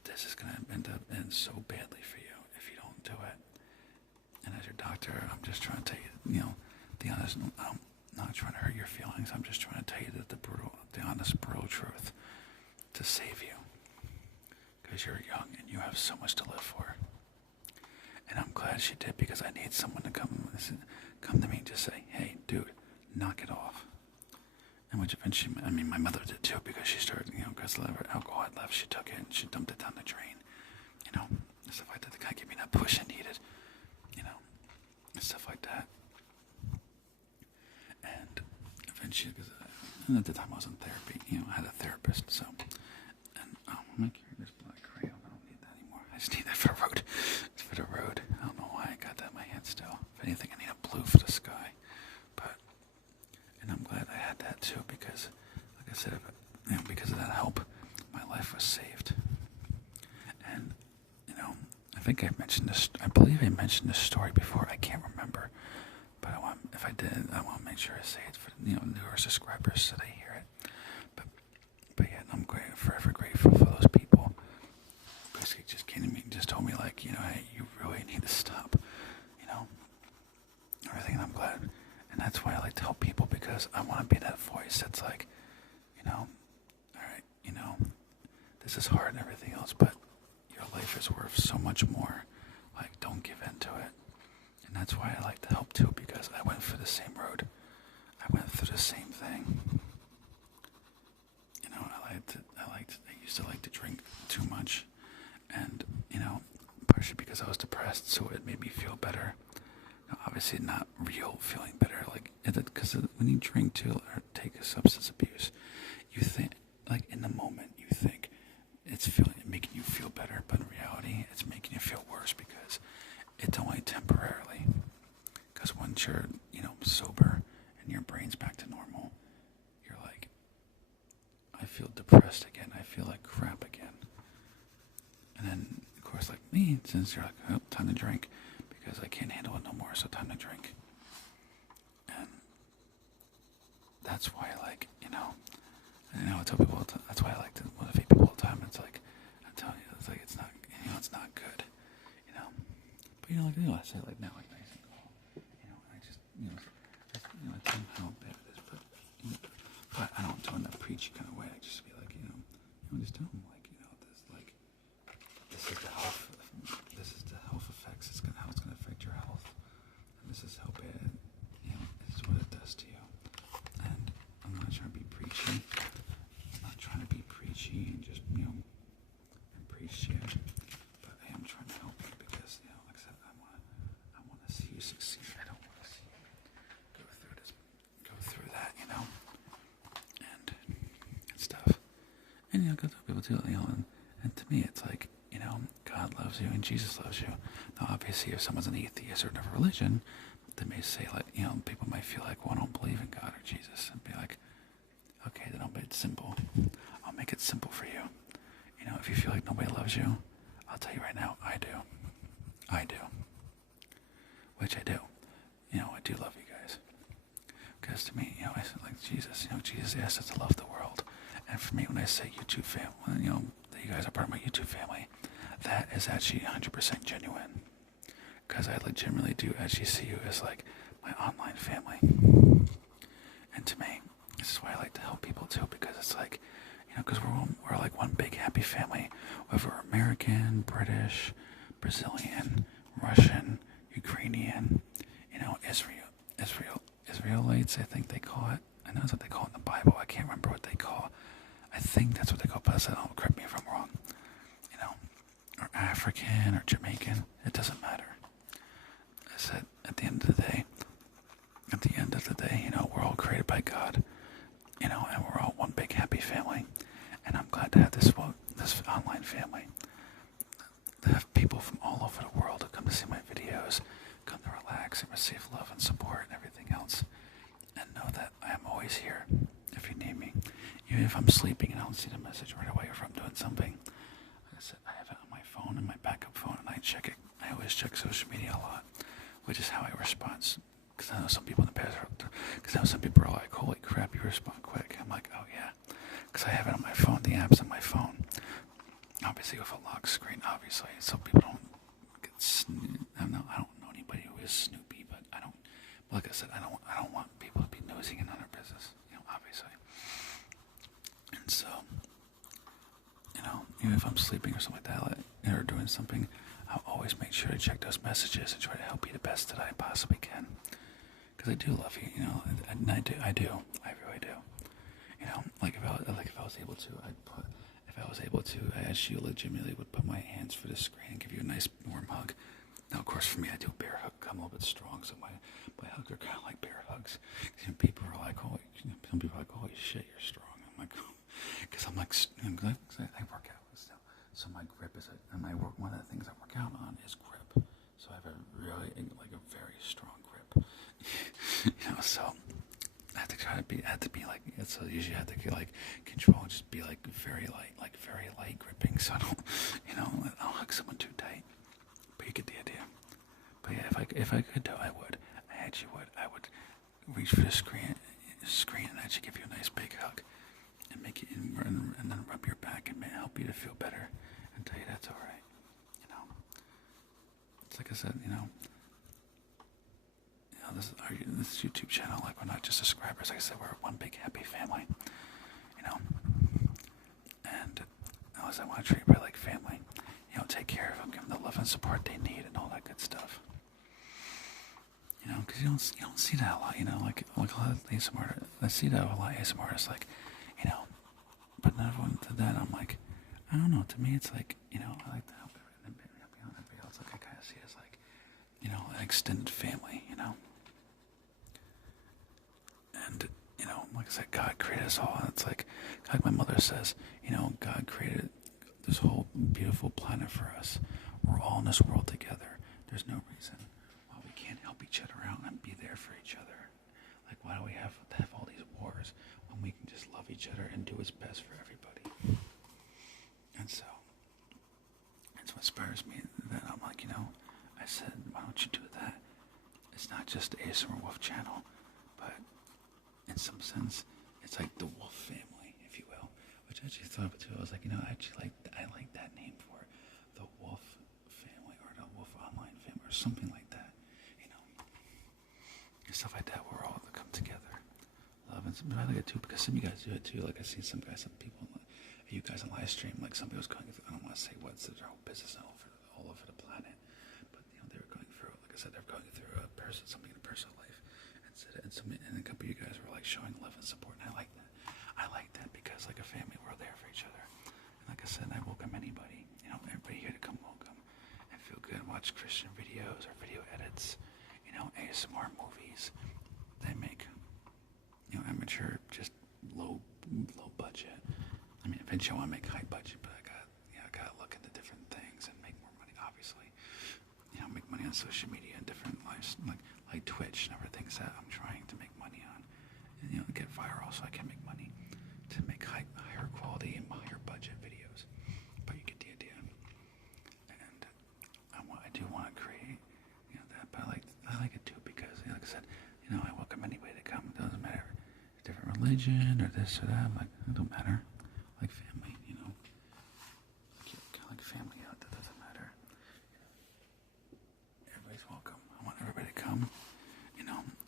this is gonna end so badly for you if you don't do it. And as your doctor, I'm just trying to tell you, the honest. I'm not trying to hurt your feelings. I'm just trying to tell you the honest, brutal truth to save you, because you're young and you have so much to live for. And I'm glad she did, because I need someone to come to me and just say, hey, dude, knock it off. And which eventually, my mother did too, because she started, because the alcohol had left, she took it and she dumped it down the drain, and stuff like that, to kind of give me that push I needed, and stuff like that. And eventually, because at the time I was in therapy, I had a therapist, so, and, my character's black crayon, I don't need that anymore, I just need that for the road. For the road. I don't know why I got that in my hand still. If anything, I need a blue for the sky. But, and I'm glad I had that too, because, like I said, because of that help, my life was saved. think I mentioned this. I believe I mentioned this story before. I can't remember, but if I did, I want to make sure I say it for newer subscribers so they hear it. But yeah, I'm forever grateful for those people. Basically, just came to me, just told me like, hey, you really need to stop, everything. And I'm glad, and that's why I like to help people, because I want to be that voice that's like, all right, this is hard and everything else, but your life is worth so much more. Like, don't give in to it. And that's why I like to help too, because I went through the same road. I went through the same thing. I used to like to drink too much, and partially because I was depressed, so it made me feel better. Now, obviously, not real feeling better, like, because when you drink too or take a substance abuse, you think, like, in the moment, you think it's making you feel better, but in reality, it's making you feel worse, because it's only temporarily. Because once you're, sober and your brain's back to normal, you're like, I feel depressed again. I feel like crap again. And then, of course, like me, since you're like, oh, time to drink, because I can't handle it no more, so time to drink. And that's why, like, I tell people, that's why I like to motivate people all the time. It's like, I'm telling you, it's like, it's not, it's not good, But, I say, like, now, like, nice and calm, I just, I tell them how bad it is, but I don't do it in a preachy kind of way. I just be like, just tell them, like, this is the health effects. How it's gonna affect your health, and this is how bad, this is what it does to you. And I'm not trying to be preachy. I'm not trying to be preachy and just, preach to you. But I am trying to help you, because, like I said, I want to see you succeed. I don't want to see you go through that, and stuff. And go through people too, and to me, it's like, God loves you and Jesus loves you. Now, obviously, if someone's an atheist or another religion, they may say, like, people might feel like, well, I don't believe in God or Jesus, and be like, okay, then I'll make it simple. I'll make it simple for you. If you feel like nobody loves you, I'll tell you right now, I do. I do. Which I do. I do love you guys. Because to me, I like Jesus. Jesus asked us to love the world. And for me, when I say YouTube family, that you guys are part of my YouTube family, that is actually 100% genuine. Because I legitimately do actually see you as like my online family. And to me, this is why I like to help people too, because it's like, because we're like one big happy family. Whether we're American, British, Brazilian, Russian, Ukrainian, Israelites, I think they call it. I know that's what they call it in the Bible. I can't remember what they call. I think that's what they call it, but don't correct me if I'm wrong. Or African or Jamaican, it doesn't matter. I said, at the end of the day, we're all created by God, and we're all one big happy family. And I'm glad to have this online family. To have people from all over the world who come to see my videos, come to relax and receive love and support and everything else. And know that I am always here if you need me. Even if I'm sleeping and I don't see the message right away, or if I'm doing something. Like I said, I have it on my phone, and my backup phone, and I check it. I always check social media a lot, which is how I respond. Because I know some people in the past, are like, holy crap, you respond quick. I'm like, oh yeah. Because I have it on my phone, the app's on my phone. Obviously with a lock screen, obviously. So people don't get I don't know anybody who is snoopy, but I don't, like I said, I don't want people to be nosing in on their business, obviously. And so, even if I'm sleeping or something like that, or doing something, I'll always make sure to check those messages and try to help you the best that I possibly can. Because I do love you, and I do, I really do. Like if I was able to, I actually legitimately would put my hands for the screen and give you a nice warm hug. Now, of course, for me, I do bear hug. I'm a little bit strong, so my hugs are kind of like bear hugs. People are like, some people are like, holy shit, you're strong. I'm like, because I'm like, I work out. So my grip is, one of the things I work out on is grip. So I have a really, like a very strong grip. So I have to be like, so usually I have to get like control, just be like very light gripping. So I don't, I don't hug someone too tight. get the idea. But yeah, if I could though, I would. I actually would. I would reach for the screen and actually give you a nice big hug and make it and then rub your back and help you to feel better and tell you that's all right. You know, it's like I said. This YouTube channel, like, we're not just subscribers. Like I said, we're one big happy family. You know, and unless I want to treat everybody like family, take care of them, give them the love and support they need, and all that good stuff. Because you don't see that a lot. Like a lot of ASMR. I see that a lot of ASMR artists, like, but not everyone to that. I'm like, I don't know. To me, it's like, I like to help everybody else. Like, I kind of see it as like, an extended family. And like I said, God created us all. And it's like my mother says, God created this whole beautiful planet for us. We're all in this world together. There's no reason why we can't help each other out and be there for each other. Like, why do we have all these wars when we can just love each other and do what's best for everybody? And so, that's what inspires me. That I'm like, I said, why don't you do that? It's not just the ASMR Wolf channel, but in some sense, it's like the Wolf family, if you will. Which I actually thought of it too. I was like, I like that name for it. The Wolf family, or the Wolf online family, or something like that. And stuff like that, where we're all to come together. But I like it too, because some of you guys do it too. Like, I see some people, you guys on live stream, like somebody was going through, I don't want to say what's their whole business all over the planet, but they were going through, like I said, they're going through something in a personal life, and a couple of you guys were like showing love and support, and I like that. I like that because, like a family, we're there for each other. And like I said, I welcome anybody, everybody here to come welcome and feel good and watch Christian videos or video edits, ASMR movies. They make, amateur, just low budget. I mean, eventually I want to make high budget, but I gotta look into different things and make more money, obviously. Make money on social media and different lives, like Twitch and other things that I'm trying to make money on. And, get viral so I can make money to make higher quality and higher budget videos. But you get the idea. And I do want to create, that, but I like it too, because, like I said, I welcome anybody to come. It doesn't matter, different religion or this or that. I'm like, it don't matter. Like family, kind of like family out. That doesn't matter. Everybody's welcome. I want everybody to come.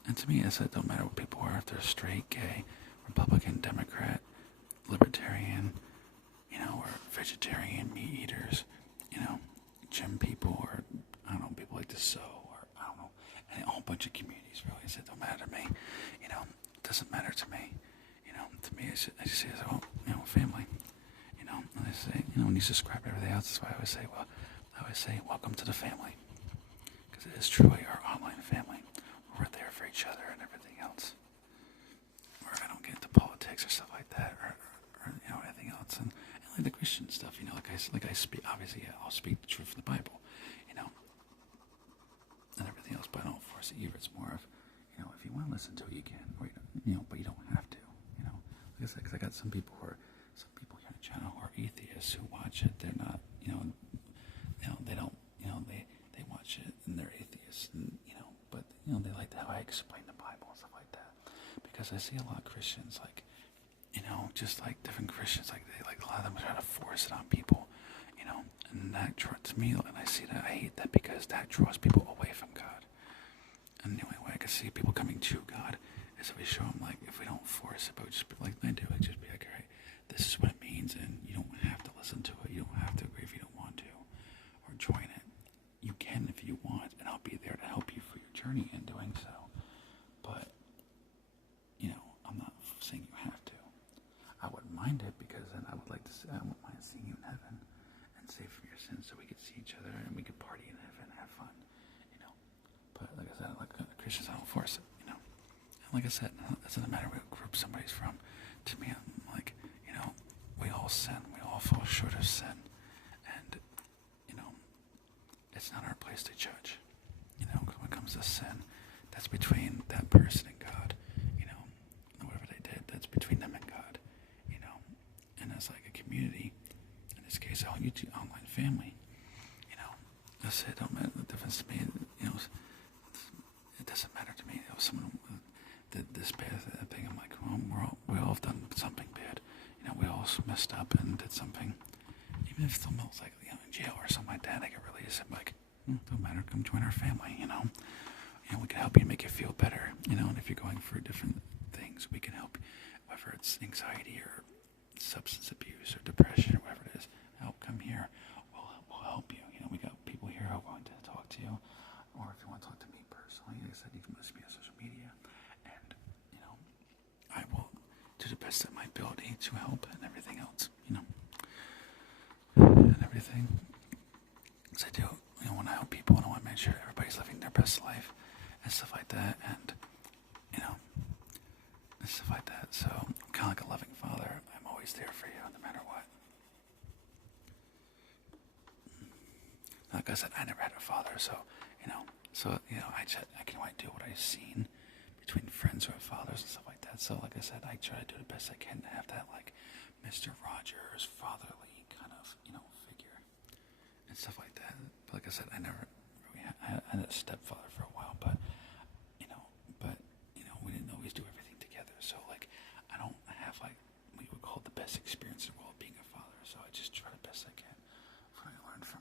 And to me, it don't matter what people are. If they're straight, gay, Republican, Democrat, Libertarian, or vegetarian, meat eaters, gym people, or I don't know, people like to sew, or I don't know, and a whole bunch of communities. Really, it don't matter to me. It doesn't matter to me. To me, I just see it as family. And I say, when you subscribe to everything else, that's why I always say, welcome to the family, because it is truly our online family. We're there for each other and everything else. Or I don't get into politics or stuff like that, or anything else, and like the Christian stuff. Like I speak. Obviously, I'll speak the truth from the Bible. And everything else, but I don't force it either. It's more of, if you want to listen to it, you can, or but you don't have to. Like I said, because I got some people here on the channel who are atheists who watch it. They're not, they don't, they watch it and they're atheists, and, but they like how I explain the Bible and stuff like that. Because I see a lot of Christians, like, just like different Christians, like a lot of them try to force it on people, and that to me, and I see that, I hate that, because that draws people away from God. And the only way I can see people coming to God is if we show them, like, if we don't force it, but we just be like I do, like, just be like, all right, this is what it means, and you don't have to listen to it, you don't have to agree if you don't want to, or join it. You can if you want, and I'll be there to help you for your journey in doing so. But, I'm not saying you have to. I wouldn't mind it, because then I wouldn't mind seeing you in heaven and save from your sins, so we could see each other and we could party in heaven and have fun, But like I said, like Christians, I don't force it, And like I said, it doesn't matter what group somebody's from. To me, I'm like, we all sin, we all fall short of sin, and it's not our place to judge. When it comes to sin, that's between that person and God. Whatever they did, that's between them and God. And as like a community, in this case, our YouTube online family. That's it. Don't matter. sense to me. It doesn't matter to me. Someone did this bad thing. I'm like, well, we all have done something bad. We all messed up and did something. Even if someone was like, in jail or something like that, I get released. I'm like, don't matter. Come join our family. We can help you make you feel better. And if you're going through different things, we can help you. Whether it's anxiety or substance abuse or depression or whatever it is, come here. We'll help you. We got people here who are going to talk to you. Or if you want to talk to me personally, like I said, you can message me on social media. And, I will do the best of my ability to help and everything else, and everything. Because I do, want to help people and I want to make sure everybody's living their best life and stuff like that. And, and stuff like that. So I'm kind of like a loving father. I'm always there for you no matter what. Like I said, I never had a father, so I can only do what I've seen between friends who have fathers and stuff like that. So like I said, I try to do the best I can to have that like Mr. Rogers fatherly kind of figure and stuff like that. But like I said, I never really I had a stepfather for a while, but we didn't always do everything together. So like I don't have like what you would call the best experience in the world being a father. So I just try the best I can. What I learned from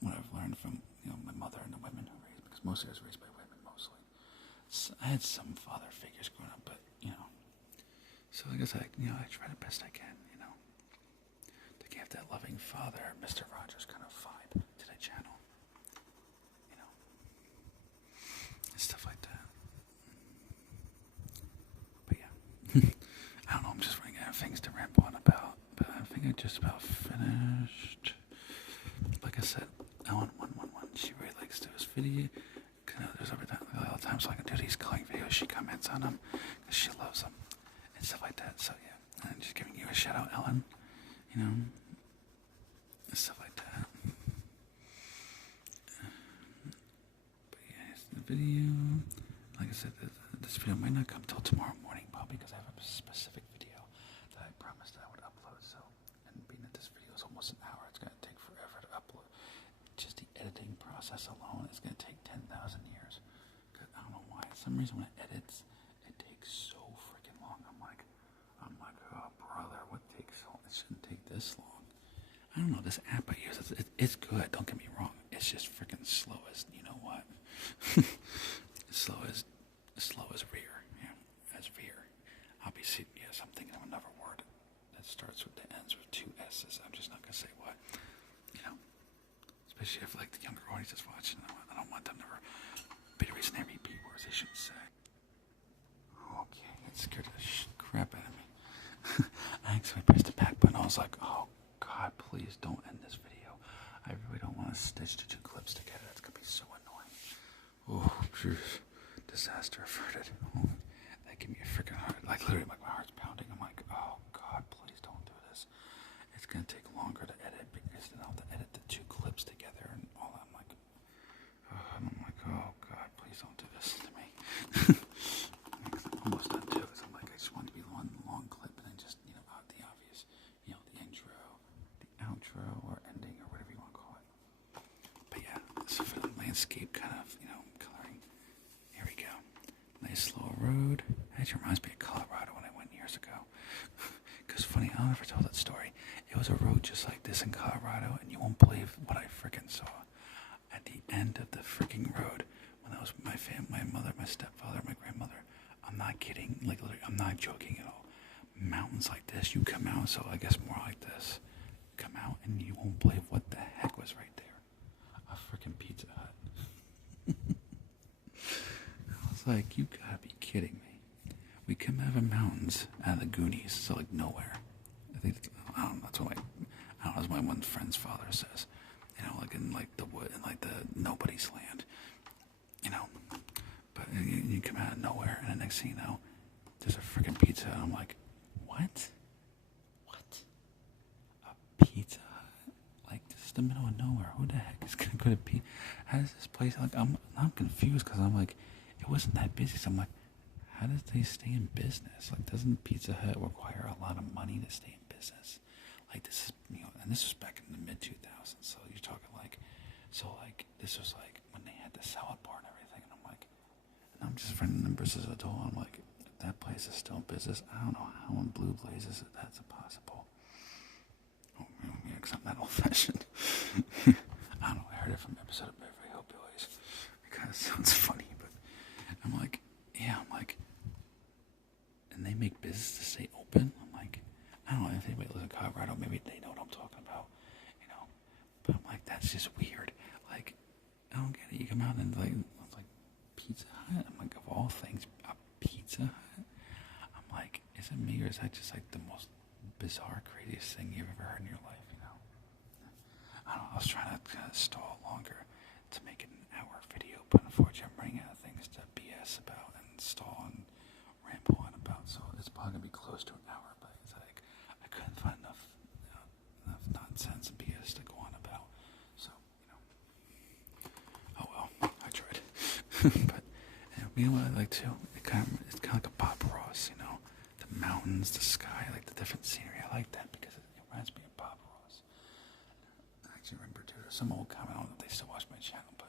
what I've learned from my mother and the women who raised me, because mostly I was raised by women mostly. So I had some father figures growing up, but so like I said, I try the best I can, to give that loving father, Mr. Rogers kind of vibe to the channel, and stuff like that. But yeah, I don't know. I'm just running out of things to ramble on about, but I think I just about finished. Like I said, Ellen111, she really likes to do this video. There's a lot of times I can do these coloring videos. She comments on them because she loves them and stuff like that. So yeah, and just giving you a shout out, Ellen. And stuff like that. But yeah, it's the video. Like I said, this video might not come till tomorrow morning, probably because I have a specific video that I promised I would upload. So, and being that this video is almost an hour, it's gonna take forever to upload. Just the editing process alone is gonna take 10,000 years. Cause I don't know why. For some reason when it edits, it takes so freaking long. I'm like, oh brother, what takes so long? It shouldn't take this long. I don't know. This app I use, it's good. Don't get me wrong. It's just freaking slow as you know what. slow as rear. Yeah, as rear. Obviously, yes. I'm thinking of another word that starts with that ends with two S's. I'm just not gonna say what. Especially if like the younger audience is watching. I don't want them to be the reason they repeat words they shouldn't say. Okay, it scared the crap out of me. I actually pressed the back button. I was like, oh God, please don't end this video. I really don't want to stitch the two clips together. That's gonna be so annoying. Oh, jeez. Disaster averted. Oh, that gave me a freaking heart. Like literally, like my heart's pounding. I'm like, oh God, please don't do this. It's gonna take longer to edit because then I'll have to edit the two clips together and all that. I'm like, oh God, please don't do this to me. I'm almost done too. Cause I'm like, I just want it to be one long clip and then just the obvious, the intro, the outro, or ending, or whatever you want to call it. But yeah, so for the landscape kind of coloring. Here we go. Nice slow road. It actually reminds me of Colorado when I went years ago. Because funny, I don't ever tell that story. It was a road just like this in Colorado, and you won't believe what I freaking saw. At the end of the freaking road, when that was my mother, my stepfather, my grandmother, I'm not kidding, like literally, I'm not joking at all. Mountains like this, you come out, so I guess more like this, come out, and you won't believe what the heck was right there. A freaking Pizza Hut. I was like, you gotta be kidding me. We come out of the mountains, out of the Goonies, so like nowhere. I don't know, that's what that's my one friend's father says. Like in like the wood and like the nobody's land. But you come out of nowhere and the next thing you know, there's a freaking pizza and I'm like, what? A Pizza Hut? Like this is the middle of nowhere. Who the heck is gonna go to pizza? How does this place like I'm confused because I'm like, it wasn't that busy, so I'm like, how does they stay in business? Like doesn't Pizza Hut require a lot of money to stay in business? Like this is and this was back in the mid 2000s, so you're talking like, this was like when they had the salad bar and everything, and I'm like, and I'm just running numbers as a adult. I'm like, if that place is still in business, I don't know how in blue blazes that's possible. Oh, yeah, because I'm not old-fashioned. I don't know, I heard it from an episode of Beverly Hillbillies. It kind of sounds funny, but I'm like, yeah, I'm like, and they make business to stay open. I'm like, I don't know if anybody lives in Colorado, maybe they know what I'm talking about, you know. But I'm like, that's just weird. Like, I don't get it. You come out and like Pizza Hut. I'm like, of all things, a Pizza Hut. I'm like, is it me or is that just like the most bizarre, craziest thing you've ever heard in your life? You know. I don't know. I was trying to kind of stall longer to make it an hour video, but unfortunately, I'm running out of things to BS about and stall and ramble on about. So it's probably gonna be close to an hour. But it's like I couldn't find enough nonsense and BS to go on about. So oh well, I tried. But you know what I like too? It's kind of like a Bob Ross, you know, the mountains, the sky, like the different scenery. I like that because it reminds me of Bob Ross. I actually remember too. There's some old comment. I don't know if they still watch my channel, but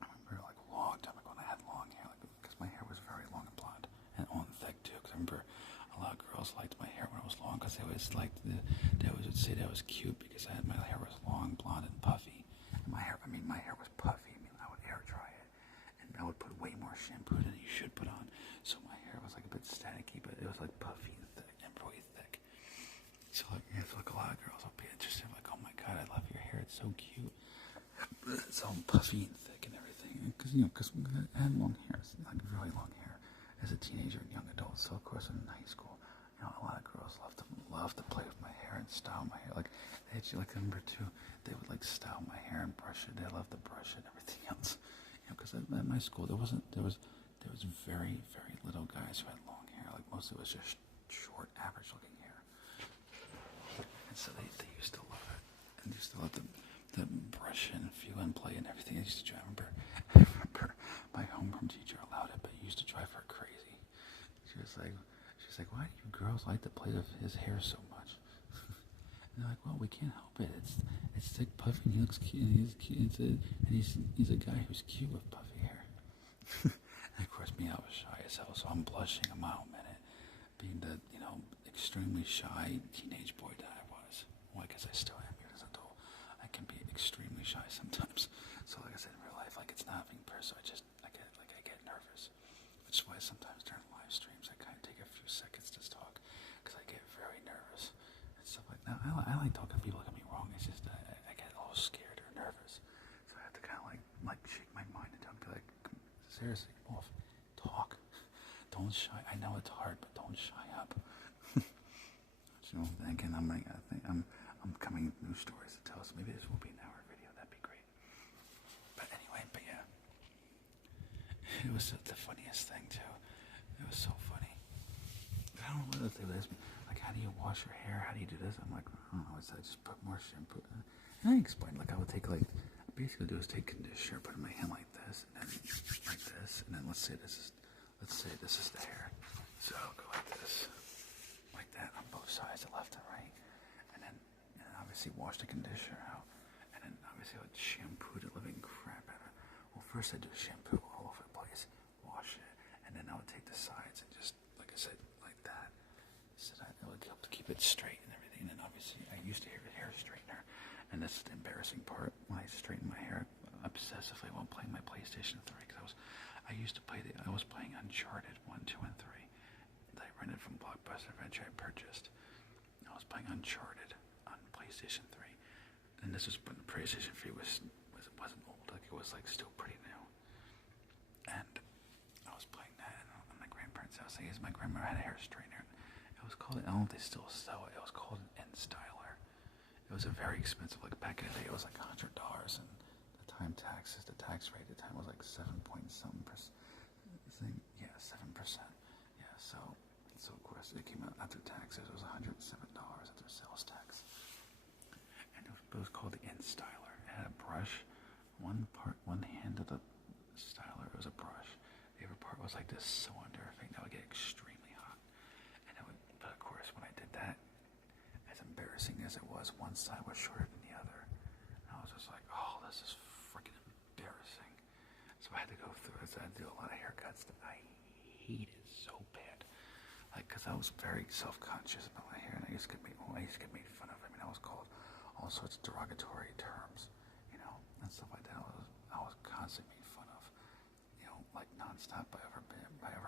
I remember like a long time ago when I had long hair, like because my hair was very long and blonde and on thick too. Because I remember a lot of girls liked my hair when it was long because they always would say that I was cute because my hair was long, blonde, and puffy. And my hair was puffy. I mean, I would air dry it. I would put way more shampoo than you should put on, so my hair was like a bit staticky, but it was like puffy and thick and really thick. So like, yeah, so like a lot of girls will be interested, like, oh my god, I love your hair, it's so cute, it's all puffy and thick and everything. Because I had long hair, like really long hair, as a teenager and young adult. So of course in high school, you know, a lot of girls love to play with my hair and style my hair. Like they actually, like number two, they would like style my hair and brush it. They love to brush it and everything else. Because at my school there was very, very little guys who had long hair. Like most of it was just short, average looking hair. And so they used to love it. And used to love the brush and feel and play and everything. I used to I remember my homeroom teacher allowed it, but it used to drive her crazy. She was like, why do you girls like to play with his hair so much? And they're like, well, we can't help it. It's thick, puffy, and he looks cute. And he's a guy who's cute with puffy hair. And of course, me, I was shy as hell, so I'm blushing a mile a minute, being the extremely shy teenage boy that I was. Well, I guess I still am here as an adult. I can be extremely shy sometimes. So, like I said, in real life, like it's not being personal. I get nervous, which is why sometimes during live streams I kind of take a few seconds to talk because I get very nervous. Stuff like that. I like talking to people, don't get me wrong. It's just I get a little scared or nervous, so I have to kind of like shake my mind and be like, seriously, Wolf, talk. Don't shy. I know it's hard, but don't shy up. So again, I'm coming with new stories to tell us. Maybe this will be an hour video. That'd be great. But anyway, yeah, it was the funniest thing too. It was so funny. I don't know what they ask me. Like, how do you wash your hair? How do you do this? I'm like, I don't know. I just put more shampoo. And I explained, like, I would take, like, basically do is take conditioner, put it in my hand like this, and then like this, and then let's say this is the hair. So I'll go like this, like that on both sides, the left and right, and then obviously wash the conditioner out, and then obviously I would shampoo the living crap out of it. Well, first I do shampoo all over the place, wash it, and then I would take the sides and just, like I said, like that. So that it would help to keep it straight and everything. And then obviously I used to use a hair straightener, and that's the embarrassing part. When I straighten my hair obsessively while playing my PlayStation 3, because I was playing Uncharted 1, 2, and 3 that I rented from Blockbuster Adventure. I purchased. I was playing Uncharted on PlayStation 3, and this was when the PlayStation 3 wasn't old. Like it was like still pretty new, and I was playing that at my grandparents' house. I guess my grandma had a hair straightener. It was called, I don't know if they still sell it. It was called an N-Styler. It was a very expensive, like back in the day, it was like $100, and the tax rate at the time was like 7.something%. Yeah, 7%. Yeah, so of course it came out after taxes. It was $107 after sales tax. And it was called the N-Styler. It had a brush. One hand of the styler, it was a brush. The other part was like this cylinder thing that would get extremely hot. But of course, when I did that, as embarrassing as it was, one side was shorter than the other. And I was just like, oh, this is freaking embarrassing. So I had to go through it. So I had to do a lot of haircuts that I hated so bad. Like, because I was very self-conscious about my hair, and I used to get made fun of. I mean, I was called all sorts of derogatory terms, and stuff like that. I was constantly made fun of, like nonstop by other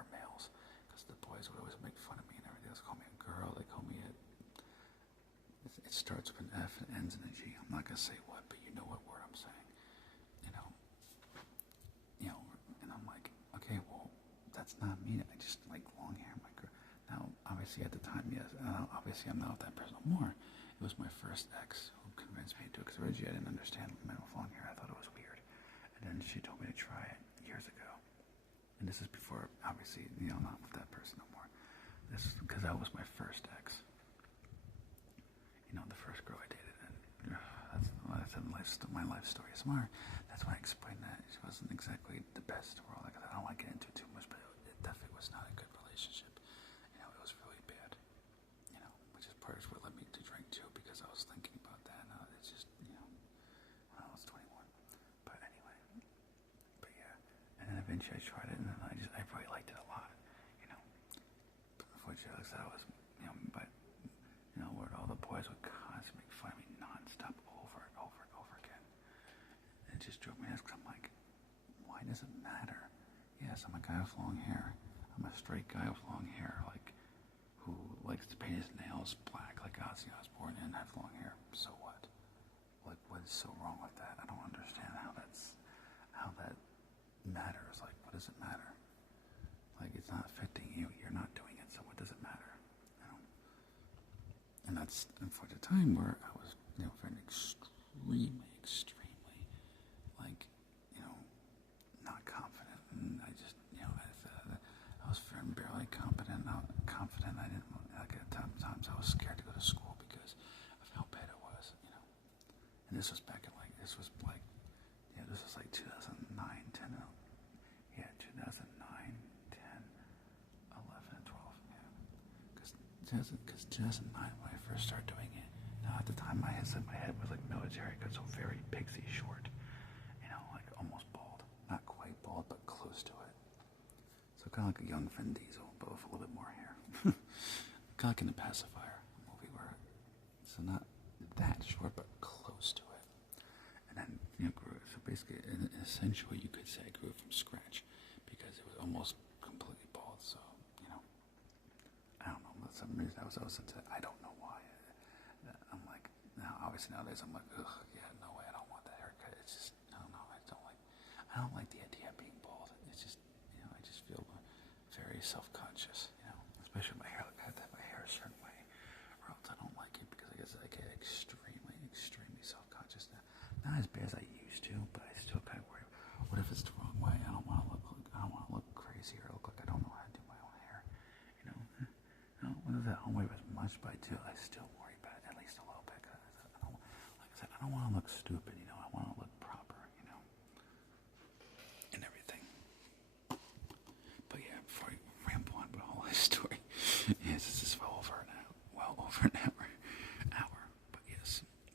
males, because the boys would always make fun of me and everything. They call me a girl. They call me it starts with an F and ends in a G. I'm not gonna say what, but you know what word I'm saying, and I'm like, okay, well, that's not me. I just like long hair. My girl. Now, obviously, at the time, yes. Obviously, I'm not with that person no more. It was my first ex who convinced me to do it, because originally I didn't understand men with long hair. I thought it was weird. And then she told me to try it years ago. And this is before, obviously, not with that person no more. This is because that was my first ex. The first girl I dated. And that's my life story. Smart. That's why I explained that. She wasn't exactly the best in the world. Like, I don't like getting into it too much, but it definitely was not a good relationship. It was really bad. Which is part of what led me to drink too, because I was thinking about that. And it's just, when I was 21. But anyway, and then eventually I tried it, and then I really liked it a lot. But unfortunately, I was, where all the boys would constantly make fun of me nonstop over and over and over again. And it just drove me nuts, because I'm like, why does it matter? Yes, I'm a guy with long hair. I'm a straight guy with long hair, like, who likes to paint his nails black like Ozzy Osbourne and have long hair. So what? Like, what is so wrong with that? I don't understand how that matters. Like, what does it matter? Like, it's not affecting you. You're not doing it, so what does it matter? And that's, for the time where I was, very extremely, like, not confident. And I just, I was very barely confident. I didn't, like, at times I was scared to go to school because of how bad it was, And this was back in, this was like 2009, 10, 2009, 10, 11, and 12, Because 2009, when I first started doing it, at the time my head was like military, so very pixie short, like almost bald. Not quite bald, but close to it. So kind of like a young Vin Diesel, but with a little bit more hair. Kind of like in The Pacifier movie, so not that short, but close to it. And then, grew. So basically, essentially, you could say I grew it from scratch, because it was almost completely bald. So, I don't know. For some reason, I was into it. I don't know why. I'm like, now, obviously nowadays, I'm like, ugh, yeah, no way, I don't want that haircut. It's just, I don't know. I don't like the idea of being bald. It's just, I just feel very self-conscious, especially my hair. Like, I have to have my hair a certain way, or else I don't like it, because I guess I get extremely, extremely self-conscious now. Not as bad as I used to, but I still kind of worry. What if it's the wrong way? I don't want to look crazy or look like I don't know how to do my own hair. What if that whole way was much, but I still worry about it at least a little bit. Cause I don't want to look stupid. I want to look proper. And everything. But yeah, before I ramble on with all this story, yes, this is well over an hour.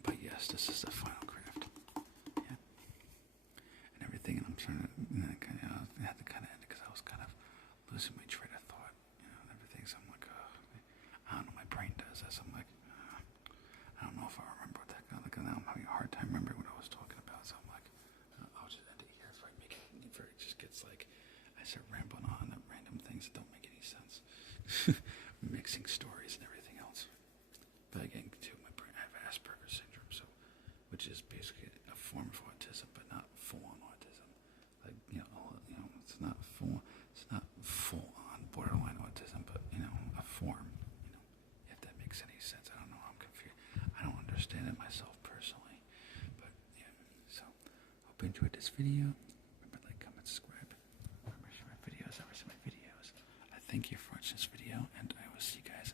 But yes, this is the final craft. Yeah. And everything, and I'm trying to, I had to kind of end it, because I was kind of losing my train of thought, and everything. So I'm like, I don't know, my brain does this. I'm like, I don't know if I remember what that got. Like, now I'm having a hard time remembering what I was talking about. So I'm like, I'll just end it here. If I make it, it just gets like, I start rambling on random things that don't make any sense. Mixing stories and everything else. But again, too, my brain, I have Asperger's syndrome, so, which is basically a form of autism, but not full-on autism. Like, it's not full-on borderline autism, but, a form, if that makes any sense. I don't know, I'm confused. I don't understand it myself personally, but, yeah, so, hope you enjoyed this video. Remember, like, comment, subscribe. Remember, share my videos. I thank you for watching this video, and I will see you guys